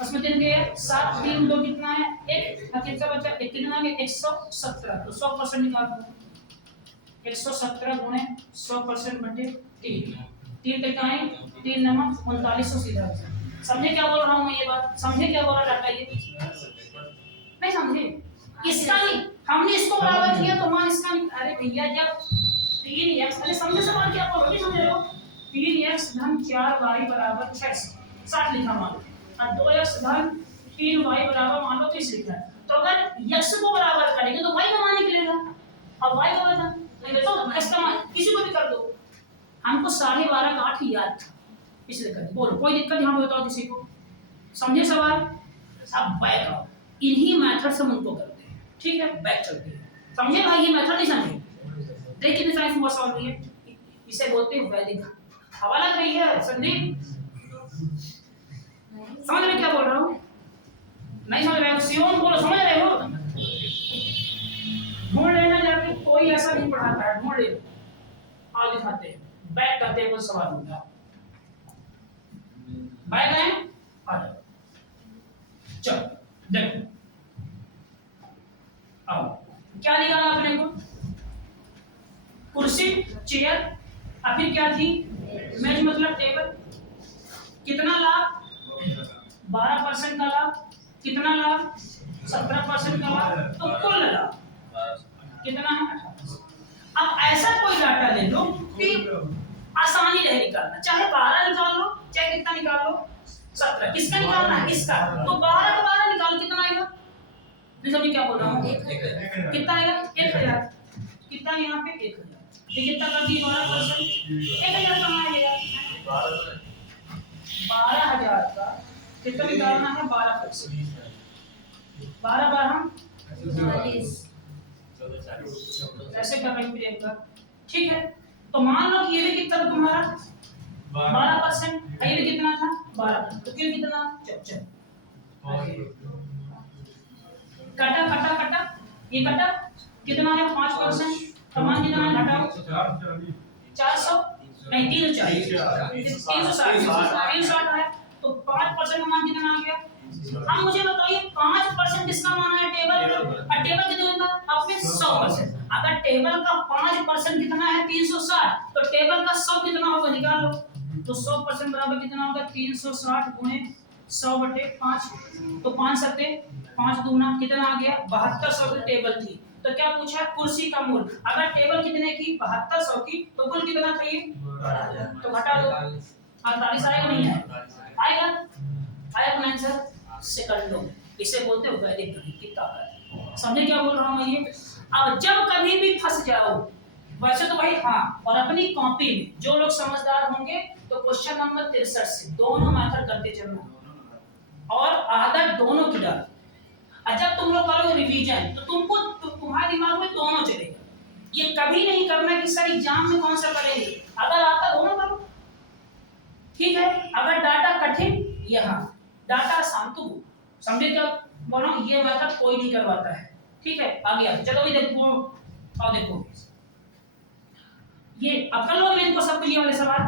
उसमें 3 गए 7 3 2 कितना है 1 और कितना बचा 1 कितना आ गया 117। तो 100% निकाल दो 117 गुणे 100% बटे 3 तक आए 3 नमक 3900 सीधा। समझे क्या बोल रहा हूँ मैं? ये बात समझे क्या बोल रहा डाटा? ये नहीं समझे इसका नहीं हमने इसको बराबर किया तो मान इसका अरे भैया जब 3x, अरे समझे सवाल क्या आप समझ रहे हो, 3x धन 4y बराबर 60 लिखा मान लो, और 2x धन 3y बराबर मान लो 30 लिखा है। तो अगर x को बराबर करेंगे तो y का मान निकलेगा, अब y का मान नहीं तो x का मान किसी को भी कर दो। हमको 12.5 का 8 याद था इसलिए कर बोलो, कोई दिक्कत यहाँ पे बताओ किसी को, समझे सवाल। अब बैक आओ, इन्हीं मेथड से हम उनको करते हैं, ठीक है, बैक चलते हैं, समझे भाई, ये मेथड नहीं समझे, देखिए कितने टाइम हुआ सॉल्व हुई है, इसे बोलते हैं वैदिक। हवा लग रही है संदीप, समझ रहे क्या बोल रहा हूँ, नहीं समझ रहे हो, सियोन बोलो, समझ रहे हो, ढूंढ लेना जाके, कोई ऐसा नहीं पढ़ाता है, ढूंढ ले, आओ दिखाते हैं, बैक करते हैं, कोई सवाल होगा, बैक आए, आ जाओ, चलो देखो, आओ, क्या निकाला आपने को, कुर्सी, चेयर, और फिर क्या थी, मेज मतलब टेबल, कितना लाभ, 12% का लाभ, कितना लाभ, 17% का लाभ, तो कुल लाभ कितना है, 18। अब ऐसा कोई डाटा ले लो कि आसानी रहे निकालना, चाहे 12 निकाल लो, चाहे कितना निकाल लो, 17, किसका निकालना है, इसका, तो 12 का 12 निकालो, कितना आएगा, नहीं समझे क्या बोल रहा हूँ, कितना आएगा, 1000, कितना यहाँ पे 1000, ये कितना कर दिया 12%, 1000 कहाँ आएगा, 12,000 का कितना निकालना है, 12%, 12 बार हम 40 ऐसे कर रहे हैं प्रियंका, ठीक है, तो मान लो कि ये भी कितना था तुम्हारा 12%, ये भी कितना था 12, तो फिर कितना, चल कटा कटा कटा, ये कटा कितना है 5%, समान कितना घटाओ 400 नहीं 360 है, तो 5% का मान कितना आ गया। अब मुझे बताइए 5% किसका मान है, टेबल, और टेबल कितना होगा अपने 100%, अगर टेबल का 5% कितना है 360, तो टेबल का 100 कितना होगा निकाल लो, तो 100% बराबर कितना होगा 360 गुणे 100/5, तो 5 सत्ते 5 दूना कितना आ गया 7200 की टेबल थी, तो क्या पूछा कुर्सी का मूल, अगर टेबल कितने की 7200 की, तो कुल कितना था ये, तो घटा दो 48 आएगा, नहीं आएगा, आया अपना आंसर, सेकंड लो, इसे बोलते हैं वैदिक गणित की ताकत, समझे क्या बोल रहा हूँ मैं ये। अब जब कभी भी फंस जाओ, वैसे तो भाई हाँ, और अपनी कॉपी में जो लोग समझदार होंगे तो क्वेश्चन नंबर 63 से दोनों मेथड करते चलना, और आदत दोनों की डाल, और जब तुम लोग करोगे रिवीजन तो तुमको तुम्हारे दिमाग में दोनों चलेगा, ये कभी नहीं करना कि सर एग्जाम में कौन सा करेंगे, अगर आता दोनों करो, ठीक है, अगर डाटा कठिन यहाँ, डाटा आसान तो समझे क्या बोल रहा हूँ, ये मेथड कोई नहीं करवाता है, ठीक है, आगे आगे चलो भी देखो, और देखो ये अब कर लो इनको सब ये वाले सवाल,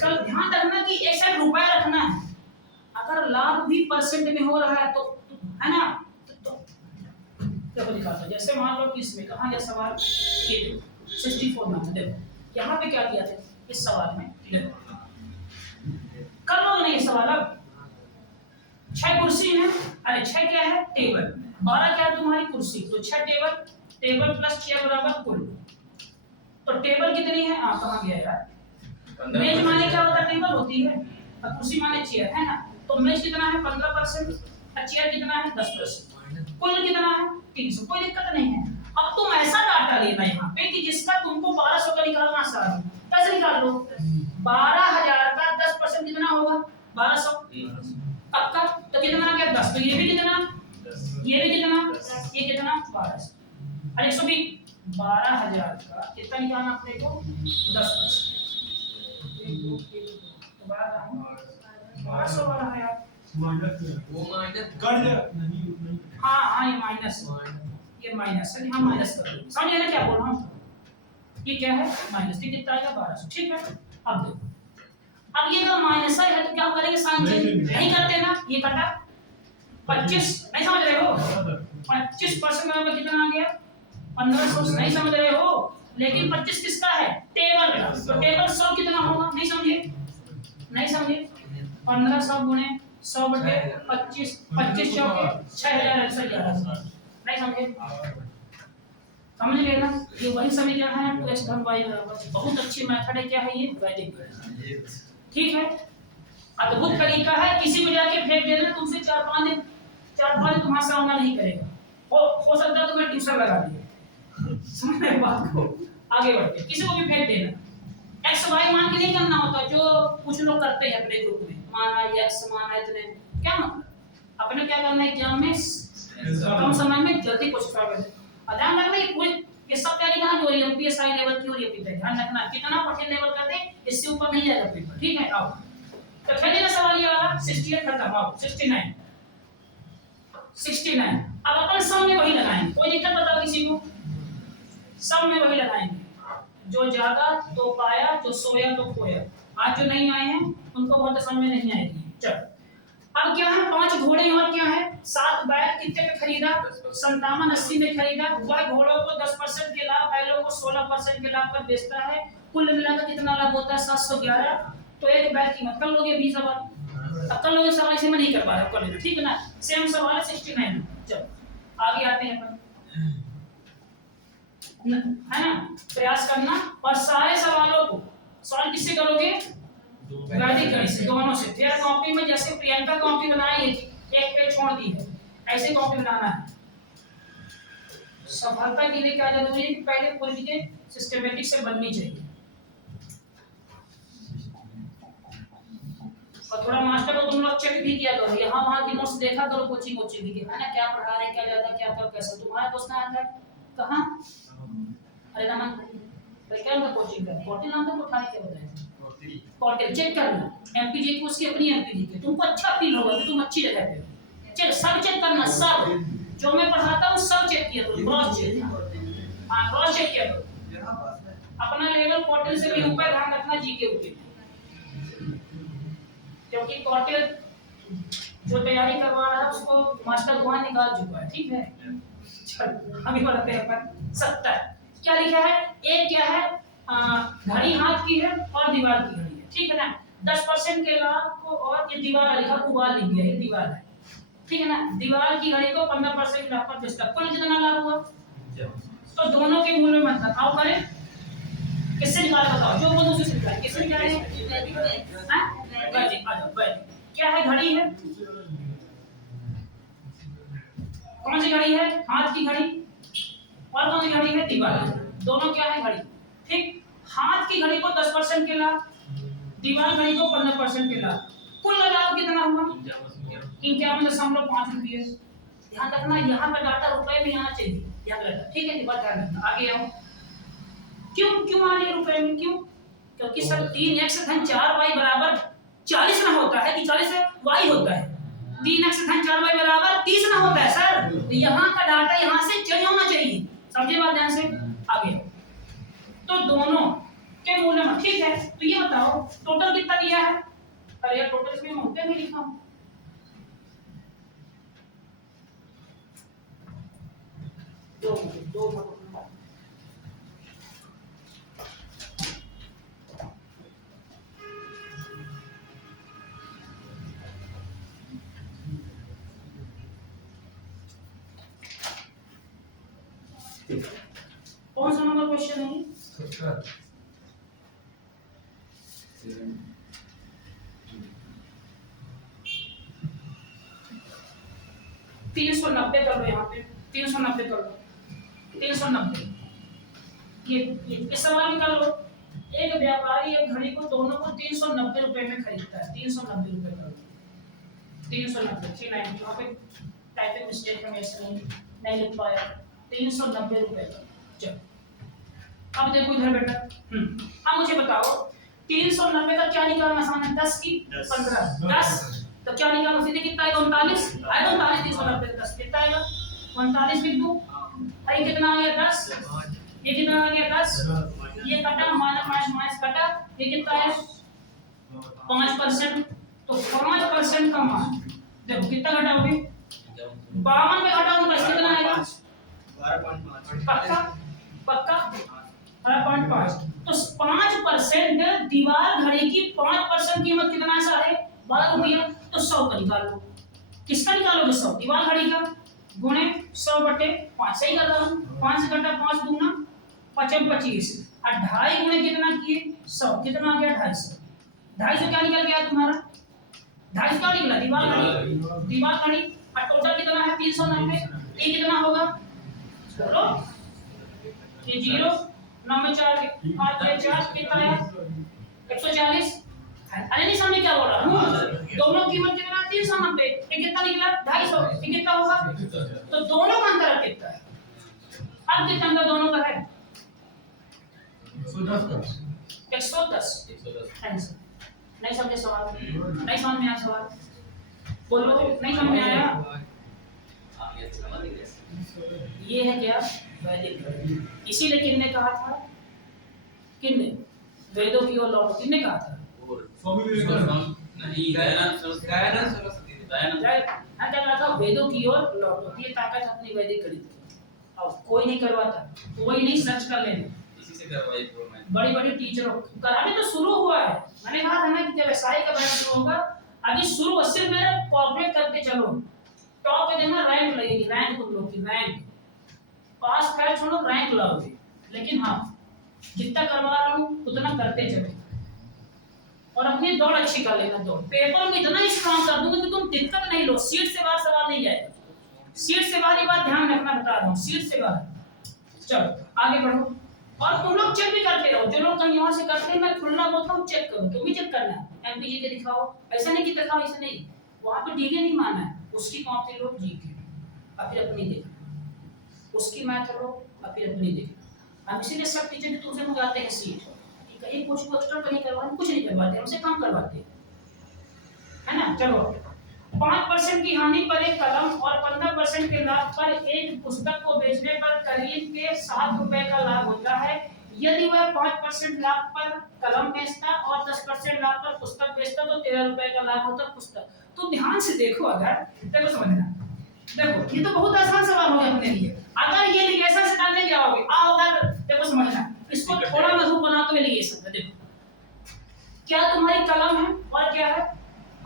कल ध्यान रखना कि एक साइड रुपया रखना है, अगर लाभ भी परसेंट में हो रहा है तो है ना, देखो दिखाता, जैसे मान लो कि इसमें कहा गया सवाल ये 64 नंबर, देखो यहाँ पे क्या किया था इस सवाल में, देखो कर लो नहीं ये सवाल, अब 6 कुर्सी है, अरे 6 क्या है टेबल, 12 क्या है तुम्हारी कुर्सी, तो 6 टेबल, टेबल प्लस चेयर बराबर कुल, तो टेबल कितनी है, कहाँ गया यार, मेज माने क्या होता है टेबल होती है, और कुर्सी माने चेयर है ना, तो मेज कितना है 15%, और चेयर कितना है 10%, कुल कितना है 300, कोई दिक्कत नहीं है। अब तुम ऐसा डाटा लेना यहाँ पे कि जिसका तुमको 1200 का निकालना आसान है, कैसे निकाल लो, 12,000 का 10% कितना होगा 1200, अब का तो कितना आ गया 10, तो ये भी कितना, ये भी कितना, ये कितना 1200, और 120 12,000 का कितना निकालना अपने को 10%, तो 1200 वाला है यार, वो माइनस कर दे, नहीं हाँ ये माइनस है, हाँ माइनस कर दो, समझ रहे क्या बोल रहा हूँ, ये क्या है माइनस, ये कितना आएगा 1200, ठीक है। अब देखो, अब ये अगर माइनस है तो क्या करेंगे साइन चेंज नहीं करते ना, ये कटा 25, नहीं समझ रहे हो, 25% में कितना आ गया 1500, नहीं समझ रहे हो, लेकिन 25 किसका है टेबल का, तो टेबल 100 कितना होगा, नहीं समझे 1500 गुणे 100/25, 25 चौके 6000 नहीं समझे, समझ लेना, ये वही समीकरण है 2x धन y बराबर। बहुत अच्छी मेथड है, क्या है ये, वैदिक गणित। ठीक है, अद्भुत तरीका है, किसी को जाके फेंक देना, तुमसे 4-5 दिन तुम्हारा सामना नहीं करेगा। हो सकता है तुम्हें ट्यूशन लगा दिए। समझ रहे बात को, आगे बढ़ते, किसी को भी फेंक देना। x y मान के नहीं करना होता, जो कुछ लोग करते हैं अपने ग्रुप में, माना x माना इतने, क्या मतलब अपने क्या करना है एग्जाम में कम समय में जल्दी क्वेश्चन सॉल्व करना। ध्यान रखना ये कोई ये सब तैयारी कहां हो रही है, एमपीएसआई लेवल की हो रही है, ध्यान रखना कितना कठिन लेवल का दे, इससे ऊपर नहीं जाएगा पेपर। ठीक है, आओ तो खेलने का सवाल ये वाला 68 खत्म, आओ 69। अब अपन सब में वही लगाएंगे, कोई दिक्कत बताओ किसी को, सब में वही लगाएंगे, जो जागा तो पाया, जो सोया तो खोया। आज जो नहीं आए हैं उनको बहुत समझ में नहीं आएगी। चलो अब क्या है, 5 घोड़े और क्या है, 7 बैल कितने में खरीदा, 5780 में खरीदा। वह घोड़ों को 10% के लाभ, बैलों को 16% के लाभ पर बेचता है। कुल मिलाकर कितना लाभ होता है, 711। तो एक बैल कीमत कर लोगे 20 सवाल, अब कर लोगे सवाल, इसे मैं नहीं कर पा रहा हूं, कर लेना, ठीक है ना। सेम सवाल है 69। चलो आगे आते हैं अपन, है ना, प्रयास करना और सारे सवालों को सॉल्व किससे करोगे, वैदिक गणित से, दोनों से। फिर कॉपी में जैसे प्रियंका कॉपी बनाई है, एक पेज छोड़ दी है, ऐसे कॉपी बनाना है। सफलता के लिए क्या जरूरी है कि पहले पूरी चीजें सिस्टमैटिक से बननी चाहिए। और थोड़ा मास्टर को तुम लोग चेक भी किया करो, यहाँ वहाँ की नोट्स देखा करो, कोचिंग की, है ना, क्या पढ़ा रहे, क्या ज्यादा, क्या कब कैसे। तुम्हारा दोस्त कहाँ आता है, कहाँ, अरे रमन भाई, क्या उनका कोचिंग का कोटिल नाम था, कोठारी क्या बताया, कोटिल। चेक करना एमपीजी की, उसकी अपनी एमपीजी की, तुमको अच्छा फील होगा कि तुम अच्छी जगह पे हो। चल सब चेक करना, सब जो मैं पढ़ाता हूँ सब चेक किया करो, क्रॉस चेक, हाँ क्रॉस चेक किया करो। अपना लेवल कोटिल से भी ऊपर ध्यान रखना, जीके ऊपर, क्योंकि कोटिल जो तैयारी करवा रहा है उसको मास्टर वहां निकाल चुका है। ठीक है, चल अभी बढ़ते हैं अपन 70। क्या लिखा है, एक क्या है, घड़ी हाथ की है और दीवार की घड़ी है, ठीक है ना। 10% के लाभ को, और ये दीवार लिखा, उबाल लिख दिया, ये दीवार है, ठीक है ना। दीवार की घड़ी को 15% लाभ पर बेचता, कुल कितना लाभ हुआ, तो दोनों के मूल्य में अंतर। आओ करें, किससे निकाला बताओ, जो वो दूसरे से निकाले, किससे निकाले, वैदिक। आ जाओ, वैदिक क्या है, घड़ी है, कौन सी घड़ी है, हाथ की घड़ी, और कौन सी घड़ी है, दीवार। दोनों क्या है, घड़ी। ठीक, हाथ की घड़ी को 10% के लाभ, दीवार घड़ी को 15% के लाभ, कुल लाभ कितना हुआ, 51.5 रुपये। ध्यान रखना यहाँ का डाटा रुपए में आना चाहिए, याद रखना, ठीक है, बात ध्यान रखना। आगे आओ, क्यों आ रही है रुपए में, क्यों, क्योंकि सर 3x धन 4y बराबर 40 ना होता है कि 40 y होता है, 3x धन 4y बराबर 30 ना होता है सर। तो यहाँ का डाटा यहाँ से चेंज होना चाहिए, समझे बात ध्यान से। आगे तो दोनों के मूल्य में, ठीक है। तो ये बताओ टोटल कितना दिया है, अरे यार टोटल इसमें मोटे में लिखा हूं, दो 390 कर लो, यहाँ पे 390 कर लो, 390। ये इस सवाल में कर लो, एक व्यापारी एक घड़ी को दोनों को 390 रुपए में खरीदता है, 390 रुपए कर लो, 390 390, यहाँ पे टाइपिंग मिस्टेक है, मैं नहीं लिख पाया, 390 रुपए का। चलो अब देखो इधर बेटा, अब मुझे बताओ 390 का क्या निकालना आसान है, 10 की 15, 10 तो क्या निकालना सीधे कितना आएगा, 39 आएगा, 39 390 10 कितना आएगा, 39 बिंदु, ये कितना आ गया 10, ये कितना आ गया 10, ये कटा माइनस कटा, ये कितना है 5%, तो 5% का मान देखो कितना घटाओगे, 52 पे घटाओगे तो कितना आएगा 12.5, पक्का 12.5। तो 5% दीवार घड़ी की 5% कीमत कितना है सारे 12 रुपया, तो 100 का निकाल लो, किसका निकालोगे 100, दीवार घड़ी का गुणे 100/5। 5 सही कर रहा हूँ, 5 से घटा 5 दूना 25 और 2.5 गुणे कितना किए 100, कितना आ गया 250। 250 क्या निकल गया तुम्हारा, 250 क्या निकला, दीवार खड़ी और टोटल कितना है 390। ये कितना होगा, चलो ये 0 9 में 4 5 में 4 कितना है 140। अरे नहीं समझे क्या बोल रहा हूँ, दोनों कीमत कितना 390, ये कितना निकला 250, ये कितना होगा, तो दोनों का अंतर कितना है, अब कितना अंतर दोनों का है 110। आंसर नहीं समझे सवाल, नहीं समझ में आया सवाल, बोलो नहीं समझ में आया। ये है क्या वैदिक गणित, इसीलिए किसने कहा था, किसने वेदों की ओर लौटो, किसने कहा था, स्वामी विवेकानंद। नहीं दयानंद सरस्वती हाँ क्या कहा था, वेदों की ओर लौटो, ये ताकत अपनी वैदिक गणित की। अब कोई नहीं करवाता, कोई नहीं सर्च कर लेना, इसी से करवाई पूरा मैं बड़ी बड़ी टीचरों कराने तो शुरू हुआ है, मैंने कहा था ना कि जब एसआई का बैच शुरू होगा, अभी शुरू सिर्फ मेरा कॉर्पोरेट करके चलो, टॉप पे देखना रैंक लगेगी, रैंक तुम लोग की रैंक, पास फेल छोड़ो रैंक लाओगे, लेकिन हाँ जितना करवा रहा हूँ उतना करते चलो और अपनी दौड़ अच्छी कर लेना, दौड़ पेपर में इतना स्ट्रांग कर दूंगा कि तुम दिक्कत नहीं लो, सीट से बाहर सवाल नहीं जाएगा, सीट से बाहर, ये बात ध्यान रखना बता रहा हूँ, सीट से बाहर। चलो आगे बढ़ो और तुम लोग चेक भी करते रहो, जो लोग कहीं यहाँ से करते हैं मैं खुलना बोलता हूँ चेक करो, तुम भी चेक करना है, एमपीजी के दिखाओ, ऐसा नहीं कि दिखाओ ऐसा नहीं, वहाँ पे डीके नहीं माना है, उसकी कॉपी लो जीके और फिर अपनी देखो, उसकी मैथ लो और फिर अपनी देखो। हम इसीलिए सब टीचर तुमसे मंगाते हैं सीट, कि कहीं कुछ को एक्स्ट्रा कहीं करवाते, कुछ नहीं करवाते, हमसे कम करवाते हैं, है ना। चलो 5% की हानि पर एक कलम और 15% के लाभ पर एक पुस्तक को बेचने पर करीब के 7 रुपए का लाभ होता है। यदि वह 5% लाभ पर कलम बेचता और 10% लाभ पर पुस्तक बेचता तो 13 रुपए का लाभ होता पुस्तक। तो ध्यान से देखो, अगर देखो समझना, देखो ये तो बहुत आसान सवाल हो गया अपने लिए, अगर ये लिगेशन से करने जाओगे आओ, अगर देखो समझना, इसको थोड़ा मजबूत बनाते हुए लिगेशन, देखो क्या तुम्हारी कलम है और क्या है,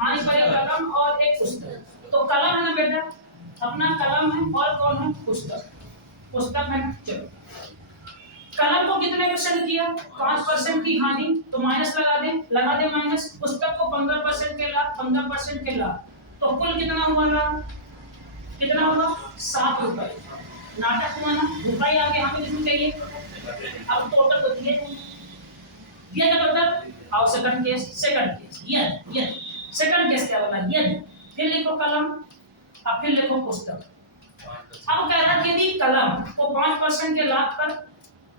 हानि पर एक कलम और एक पुस्तक, तो कलम है ना बेटा, अपना कलम है और कौन है पुस्तक, पुस्तक है। चलो कलम को कितने परसेंट किया, 5% की हानि, तो माइनस लगा दे माइनस, पुस्तक को 15% के लाभ, 15% के लाभ, तो कुल कितना हुआ, कितना होगा 7 रुपए। नाटक हुआ ना, रुपए आगे हमें कितनी चाहिए, अब टोटल तो दिया का टोटल, और सेकंड केस ये सेकंड केस क्या बना, यदि, फिर लिखो कलम अब फिर लिखो पुस्तक। अब कह रहा है यदि कलम को 5% के लाभ पर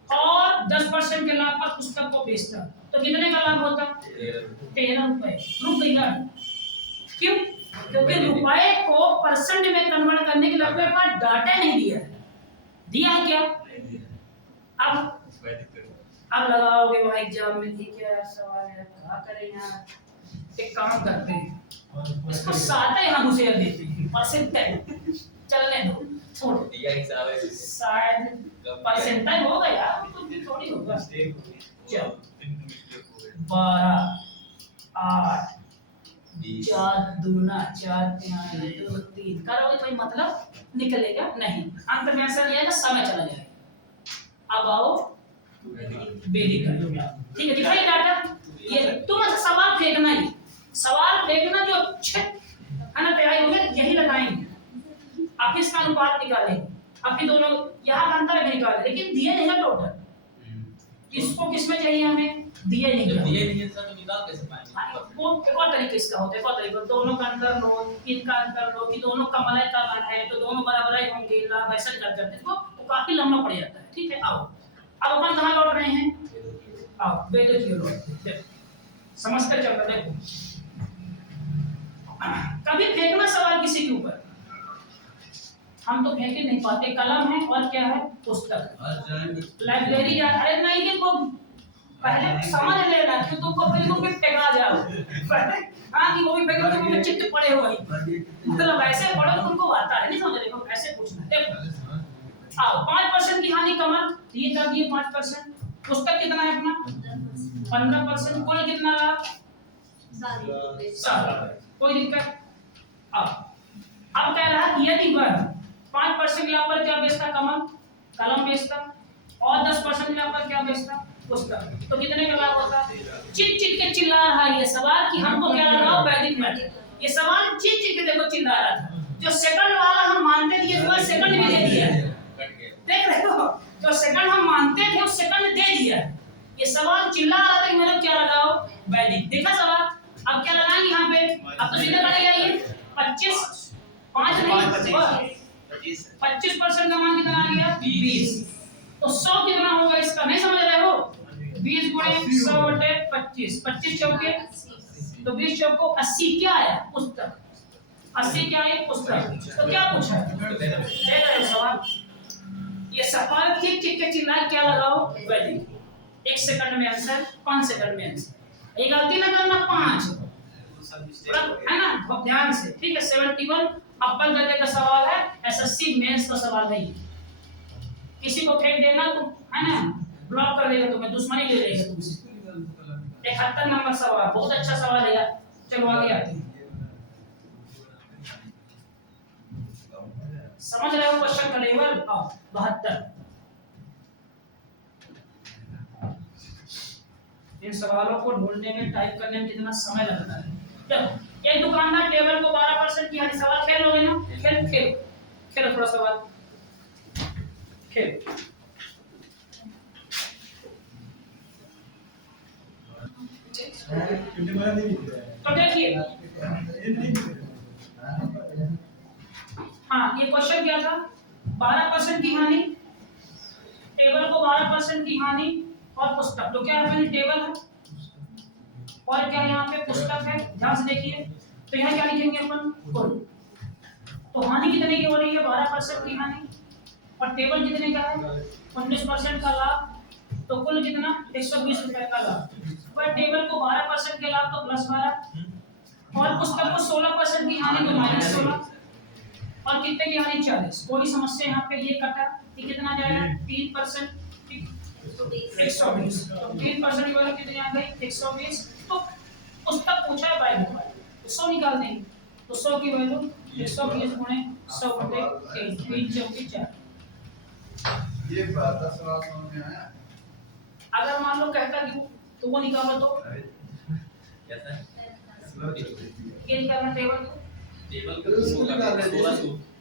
और 10% के लाभ पर पुस्तक को बेचता तो कितने का लाभ होता, 13 रुपए। रुक गया, क्यों, क्योंकि रुपए को परसेंट में कन्वर्ट करने के लिए अपने पास डाटा नहीं दिया है क्या, अब लगाओगे वहां एग्जाम में, ठीक है सवाल है क्या करें यार, एक काम करते हैं इसको साथ ही हम उसे देते हैं परसेंटेज, चलने दो छोड़ दिया हिसाब है, शायद परसेंटेज हो गया कुछ भी थोड़ी होगा। चलो 12 8 4 दूना 4 3 2 3 करोगे तो मतलब निकलेगा नहीं, अंत में ऐसा नहीं आएगा, समय चला जाएगा। अब आओ वेदिक गणित, ठीक है दिखाइए डाटा, ये तुम सवाल फेंकना ही, सवाल फेंकना जो अच्छे है ना तैयारी होंगे यही लगाएंगे, आप इसका अनुपात निकालेंगे, अभी दोनों यहाँ का अंतर भी निकालें, लेकिन दिए नहीं ना टोटल, इसको किसमें चाहिए हमें, दिए नहीं तो निकाल कैसे पाएंगे, वो एक और तरीके इसका होता है, एक और तरीका, दोनों का अंतर लो, इनका अंतर लो, कि दोनों का मलय का मान है तो दोनों बराबर ही होंगे, लाभ ऐसा करते हैं, तो वो काफी लंबा पड़ जाता है। ठीक है, आओ अब अपन कहाँ लौट रहे हैं, आओ वेदों की ओर समझते चल रहे। देखो कभी फेंकना सवाल किसी के ऊपर, हम तो फेंक नहीं पाते, कलम है और क्या है पुस्तक, लाइब्रेरी अरे नहीं लिखो, पहले समझ लेना कि तुमको फिर तुम फेंका जाओ, हाँ कि वो भी फेंको तो वो चित्त पड़े हो गई, मतलब ऐसे पढ़ो तुमको आता है, नहीं समझ, देखो ऐसे पूछना। देखो आओ 5% की हानि कमल, ये कर दिए 5%, पुस्तक कितना है अपना 15%, कुल कितना लाभ 7, कोई दिक्कत। अब कह रहा है यदि वह 5% मिला पर क्या बेचता? कलम बेचता। और 10% मिला पर क्या बेचता? पुस्तक। तो कितने का लाभ होता? चिट चिट के चिल्ला रहा है ये सवाल कि हमको क्या लगाओ? वैदिक मैथ। ये सवाल चिट चिट के देखो चिल्ला रहा था। जो सेकंड वाला हम मानते थे, ये सवाल सेकंड भी दे दिया है। देख रहे हो, जो सेकंड हम मानते थे वो सेकंड दे दिया है। ये सवाल चिल्ला रहा था कि मतलब क्या लगाओ? वैदिक। देखा सवाल? अब क्या लगाएंगे यहाँ पे? अब तो सीधा कटेगा ये 25, 5 नहीं 25% का मान कितना आ गया? 20। तो 100 कितना होगा इसका? नहीं समझ रहे हो? 20 गुणे 100 बटे 25, 25 चौके तो 20 चौको 80 क्या है? पुस्तक। 80 क्या है? पुस्तक। तो क्या पूछा है? देख रहे हो सवाल? ये सवाल ठीक ठीक के चिल्ला क्या लगाओ? वैदिक। 1 सेकंड में आंसर, 5 सेकंड में आंसर। ये गलती ना करना 5 है ना, बहुत ध्यान से। ठीक है। 71 अप्पल दर्जे का सवाल है, एसएससी मेंस का सवाल नहीं। किसी को फेंक देना तो है ना, ब्लॉक कर देगा तुम्हें, दुश्मनी ले लेगा तुमसे। 71 नंबर सवाल, बहुत अच्छा सवाल है यार। चलो आगे आते हैं। समझ रहे हो क्वेश्चन का लेवल? 72। इन सवालों को ढूंढने में, टाइप करने में कितना समय लगता है। देखो, एक दुकानदार टेबल को 12% की हानि। सवाल खेल लोगे ना? खेलो थोड़ा सवाल खेल। तो देखिए, हाँ ये क्वेश्चन क्या था? 12% की हानि, टेबल को 12% की हानि और पुस्तक। तो क्या है? टेबल है और क्या यहाँ पे पुस्तक है। ध्यान से देखिए, तो यहाँ क्या लिखेंगे अपन? कुल। तो हानि कितने की हो रही है? 12% की हानि। और टेबल कितने का है? 19% का लाभ। तो कुल कितना? 120 रुपए का लाभ। पर टेबल को 12% के लाभ तो +12 और पुस्तक को 16% की हानि तो -16 और कितने की हानि? 40। कोई समस्या यहाँ पे? ये कटा, ये कितना जाएगा? 3%, 120। तो 3% की वैल्यू कितनी आ गई? 120। तो पुस्तक पूछा है बाय बुक, तो 100 निकाल देंगे। तो 100 की वैल्यू 120 गुणे 100 बटे 3, 3 चौके 4। ये बात का सवाल समझ में आया? अगर मान लो कहता कि तो वो निकालो तो कैसा है? ये निकालना टेबल को। टेबल तो उसको निकाल रहे थे। 16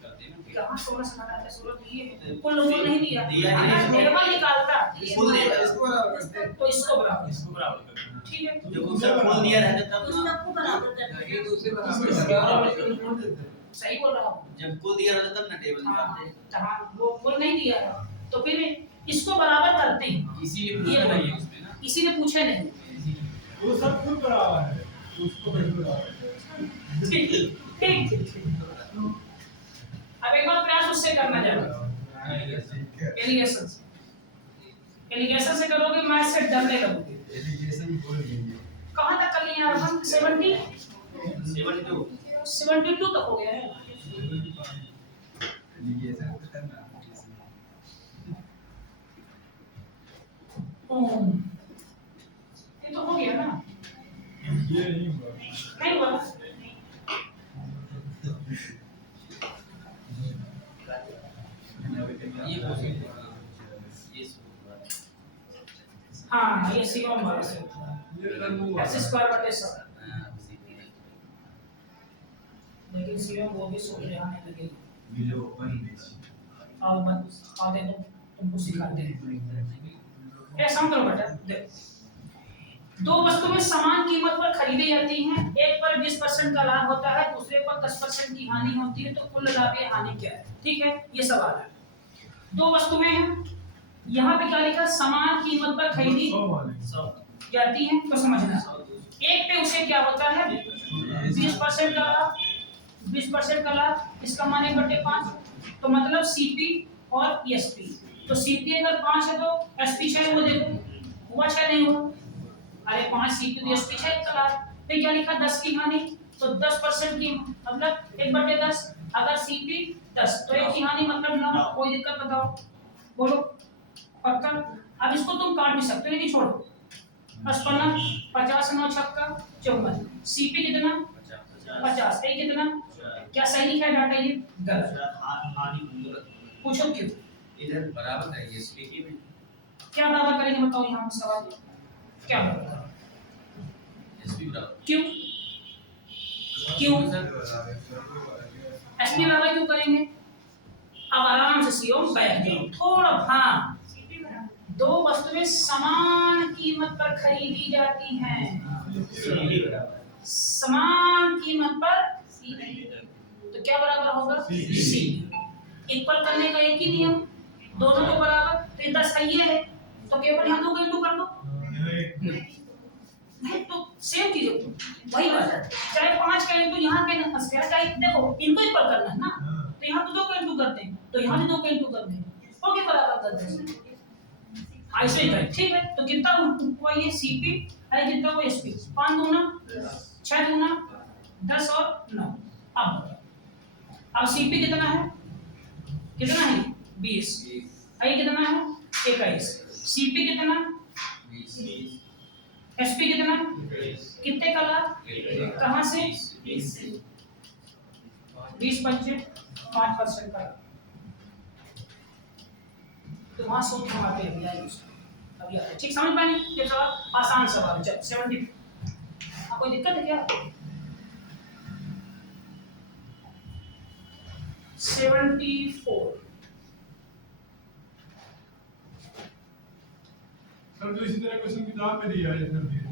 करते हैं ना। कहां 16 से घटाते हैं? 16 तो ये है। कुल वो नहीं दिया। दिया है। अगर टेबल निकालता कुल देगा। इसको बराबर करते हैं। तो इसको बराबर। इसको बराबर कर। ठीक है। जब उसका कुल दिया रहता तब ना, पुस्तक को बराबर करते ये हैं। दूसरे बराबर सही बोल रहा हूं। जब कुल दिया रहता तब ना टेबल निकालते हैं। जहां वो कुल नहीं दिया है तो फिर इसको बराबर करते हैं। इसीलिए पूछा नहीं है उसमें ना। इसी ने पूछे नहीं। वो सब कुल बराबर है, उसको बिल्कुल बराबर है। ठीक ठीक ठीक। अब एक बार प्रयास उससे करना जाएगा। एलिगेशन एलिगेशन से करोगे, मैथ से डरने लगोगे। एलिगेशन बोल दीजिए। कहां तक कर लिए यार हम? 70 72 72 तक हो गया है। एलिगेशन कुछ करना। ये तो हो गया ना? ये नहीं हुआ। नहीं हुआ? ये क्वेश्चन ये हाँ ये सिग्मा बार से ये रन हुआ। x स्क्वायर बटे 7। हां उसी के लेकिन सिग्मा वो भी सोच रहा नहीं लगेगी। वीडियो ओपन बेच। और मत आते तो तुमको सिखाते हैं। ऐसा हम करो बेटा, देख दो वस्तुएं समान कीमत पर खरीदी जाती हैं। एक पर 20% का लाभ होता है, दूसरे पर 10% की हानि होती है। तो कुल लाभ या हानि क्या है? ठीक है, ये सवाल है। दो वस्तुएं हैं, यहाँ पे क्या लिखा? समान कीमत पर खरीदी 100 जाती हैं। तो समझना, एक पे उसे क्या होता है? 20% का लाभ, 20% का लाभ, इसका मान 1/5। तो मतलब सीपी और एसपी। तो सीपी अगर 5 है तो एसपी 6 वो देखो हुआ 6 नहीं हुआ? अरे 5 सीपी तो एसपी 6 का लाभ। फिर क्या लिखा? 10 की हानि, तो 10% की मतलब 1/10। अगर सीपी 10 तो 1 की हानि मतलब 9। कोई दिक्कत बताओ? बोलो पक्का? अब इसको तुम काट भी सकते हो, लेकिन छोड़ो। 55 50 9 छक्का 54। सीपी कितना? 50। ए कितना? क्या सही लिखा है डाटा ये? गलत। सर हानि गलत। पूछो क्यों? इधर बराबर है ये स्पीकी में क्या बराबर करेंगे बताओ यहाँ पे सवाल क्या बराबर? एसपी बराबर क्यों? क्यों एसपी बराबर क्यों करेंगे? अब आराम से सीओ बैठ जाओ थोड़ा। हाँ, दो वस्तुएं समान कीमत पर खरीदी जाती हैं, समान कीमत पर, तो क्या बराबर होगा? सी। इक्वल करने का एक ही नियम, दोनों को बराबर। तो 10 का ये है तो केवल यहाँ 2 का इंटू कर दो। नहीं तो सेम चीज वही बात है, चाहे 5 का इंटू यहाँ के चाहे देखो इनको इक्वल करना है ना, तो यहाँ तो 2 का इंटू करते हैं, तो यहाँ भी 2 का इंटू करते हैं, ओके बराबर कर देंगे। ऐसे ही करें, ठीक है। तो कितना हुआ ये सीपी है, कितना हुआ एसपी? 5 दूना 6 दूना 10 और 9। अब सीपी कितना है? कितना है? 20। आई कितना है? 21। सीपी कितना? 20 एसपी कितना? कितने का लाभ? कहाँ से? 20 पंचे 5% का लाभ। तो वहां सोच हम आते हैं अभी आते, ठीक समझ पाए? ये सवाल आसान सवाल है। चल 70 कोई दिक्कत है क्या? 74 सर जो इसी तरह क्वेश्चन किताब में दिया है सर दिए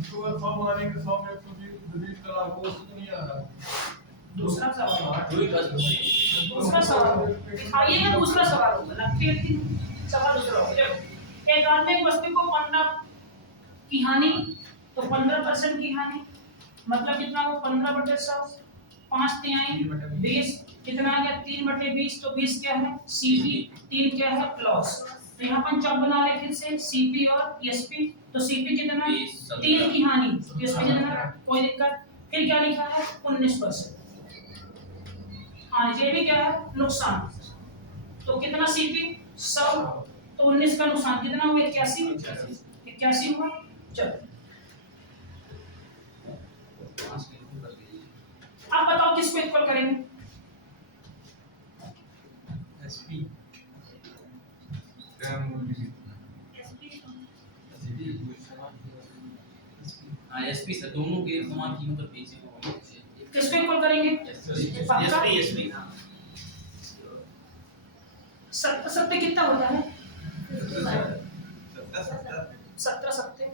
उसको अगर फॉर्म आने के 100 में 120 का आपको उसको नहीं आ रहा। दूसरा सवाल, कोई बात नहीं दूसरा सवाल दिखाइएगा। दूसरा सवाल होगा ना, फिर सवाल दूसरा होगा। देखो एक आदमी एक वस्तु को 15 की हानि, तो 15% की हानि मतलब कितना हो? 15/100, 5 तिहाई 20, कितना आ गया? 3/20। तो 20 क्या है? सीपी, 3 क्या है? लॉस। तो यहाँ पर चौक बना ले फिर से सीपी और एसपी। तो सीपी कितना? 3 की हानि, एसपी कितना? कोई दिक्कत। फिर क्या लिखा है? 19%। हाँ ये भी क्या है? नुकसान। तो कितना सीपी? 100। तो 19 का नुकसान कितना हुआ? 81 हुआ। चलो आप बताओ किसको इक्वल करेंगे? एसपी हाँ एसपी से दोनों के समान कीमत पर बेचे होंगे। किसको इक्वल करेंगे? पक्का? एसपी हां 70 कितना होता है? 70 70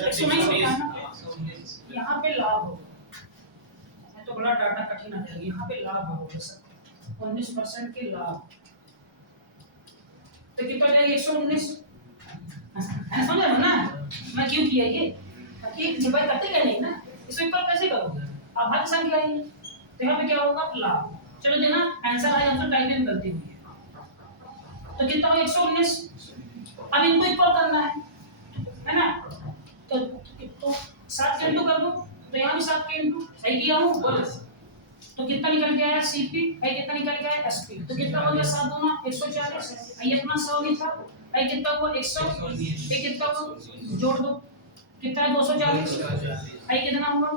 119 यहाँ पे लाभ होगा, तो बड़ा डाटा कठिन आ जाएगा। यहाँ पे लाभ होगा सर 19% के लाभ, तो कितना हो जाएगा? 119। समझ रहे हो ना मैं क्यों किया ये? ताकि डिवाइड करते क्या नहीं ना, इसको इक्वल कैसे करोगे? अभाज्य संख्या है, तो यहाँ पे क्या होगा? लाभ। चलो देखना आंसर है, आंसर टाइप इन गलती हुई है। तो कितना होगा? 119। अब इनको इक्वल करना है ना, तो 7 के इंटू कर दो, तो यहाँ भी 7 के इंटू, सही किया हूँ? तो कितना निकल के आया? सीपी है, कितना निकल के आया? एसपी। तो कितना हो गया? 7 दूना 140। ये अपना 100 भी था, है कितना हुआ? 100। ये कितना हुआ? जोड़ दो, कितना है? 240। है कितना हुआ?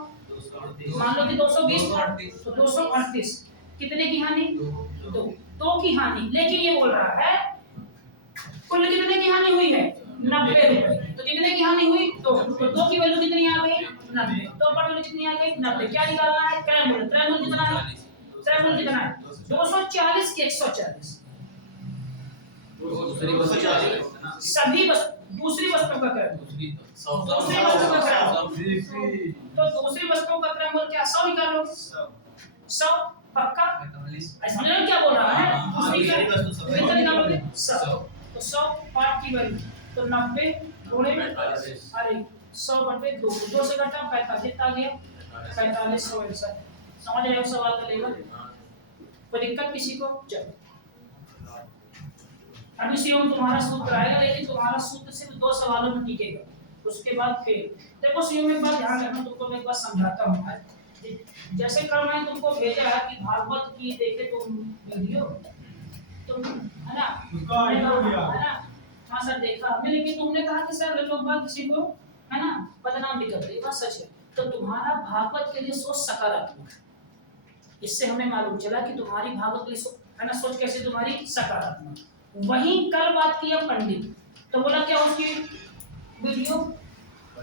मान लो कि 220 था, तो 238। कितने की हानि? 2 की हानि। लेकिन ये बोल रहा है कुल कितने की हानि हुई है? 90 रुपए। तो कितने की हानि हुई? 2। तो 2 की वैल्यू कितनी आ गई? 90। 2 पर वैल्यू कितनी आ गई? 90। क्या निकालना है? क्रय मूल्य। क्रय मूल्य कितना है? क्रय मूल्य कितना है? 240 के 140। दूसरी वस्तु सभी दूसरी वस्तु का क्रय मूल्य। दूसरी वस्तु का क्रय मूल्य, तो दूसरी वस्तु का क्रय मूल्य क्या? 100 निकालो। 100 पक्का? समझ रहे हो क्या बोल रहा है? दूसरी कितना निकालोगे? 100। तो 100 5 की वैल्यू, तो 90 गुणे अरे 100/2, 2 से घटा 45 कितना आ गया? 4500 आंसर। समझ रहे हो सवाल का लेवल? कोई दिक्कत किसी को? चलो अभी से हम तुम्हारा सूत्र आएगा, लेकिन तुम्हारा सूत्र सिर्फ 2 सवालों में टिकेगा, उसके बाद फिर देखो सीओ में एक बात ध्यान रखना, तुमको मैं एक बात समझाता हूँ। जैसे कल मैंने तुमको भेजा है कि भागवत की देखे तुम वीडियो, तुम है ना उसका आइडिया हो गया है ना? हाँ सर देखा हमने, लेकिन तुमने कहा कि सर लोग बात किसी को है ना बदनाम भी करते हैं। ये बात सच है, तो तुम्हारा भागवत के लिए सोच सकारात्मक है। इससे हमें मालूम चला कि तुम्हारी भागवत के लिए है ना सोच कैसे तुम्हारी सकारात्मक। वहीं कल बात किया पंडित, तो बोला क्या उसकी वीडियो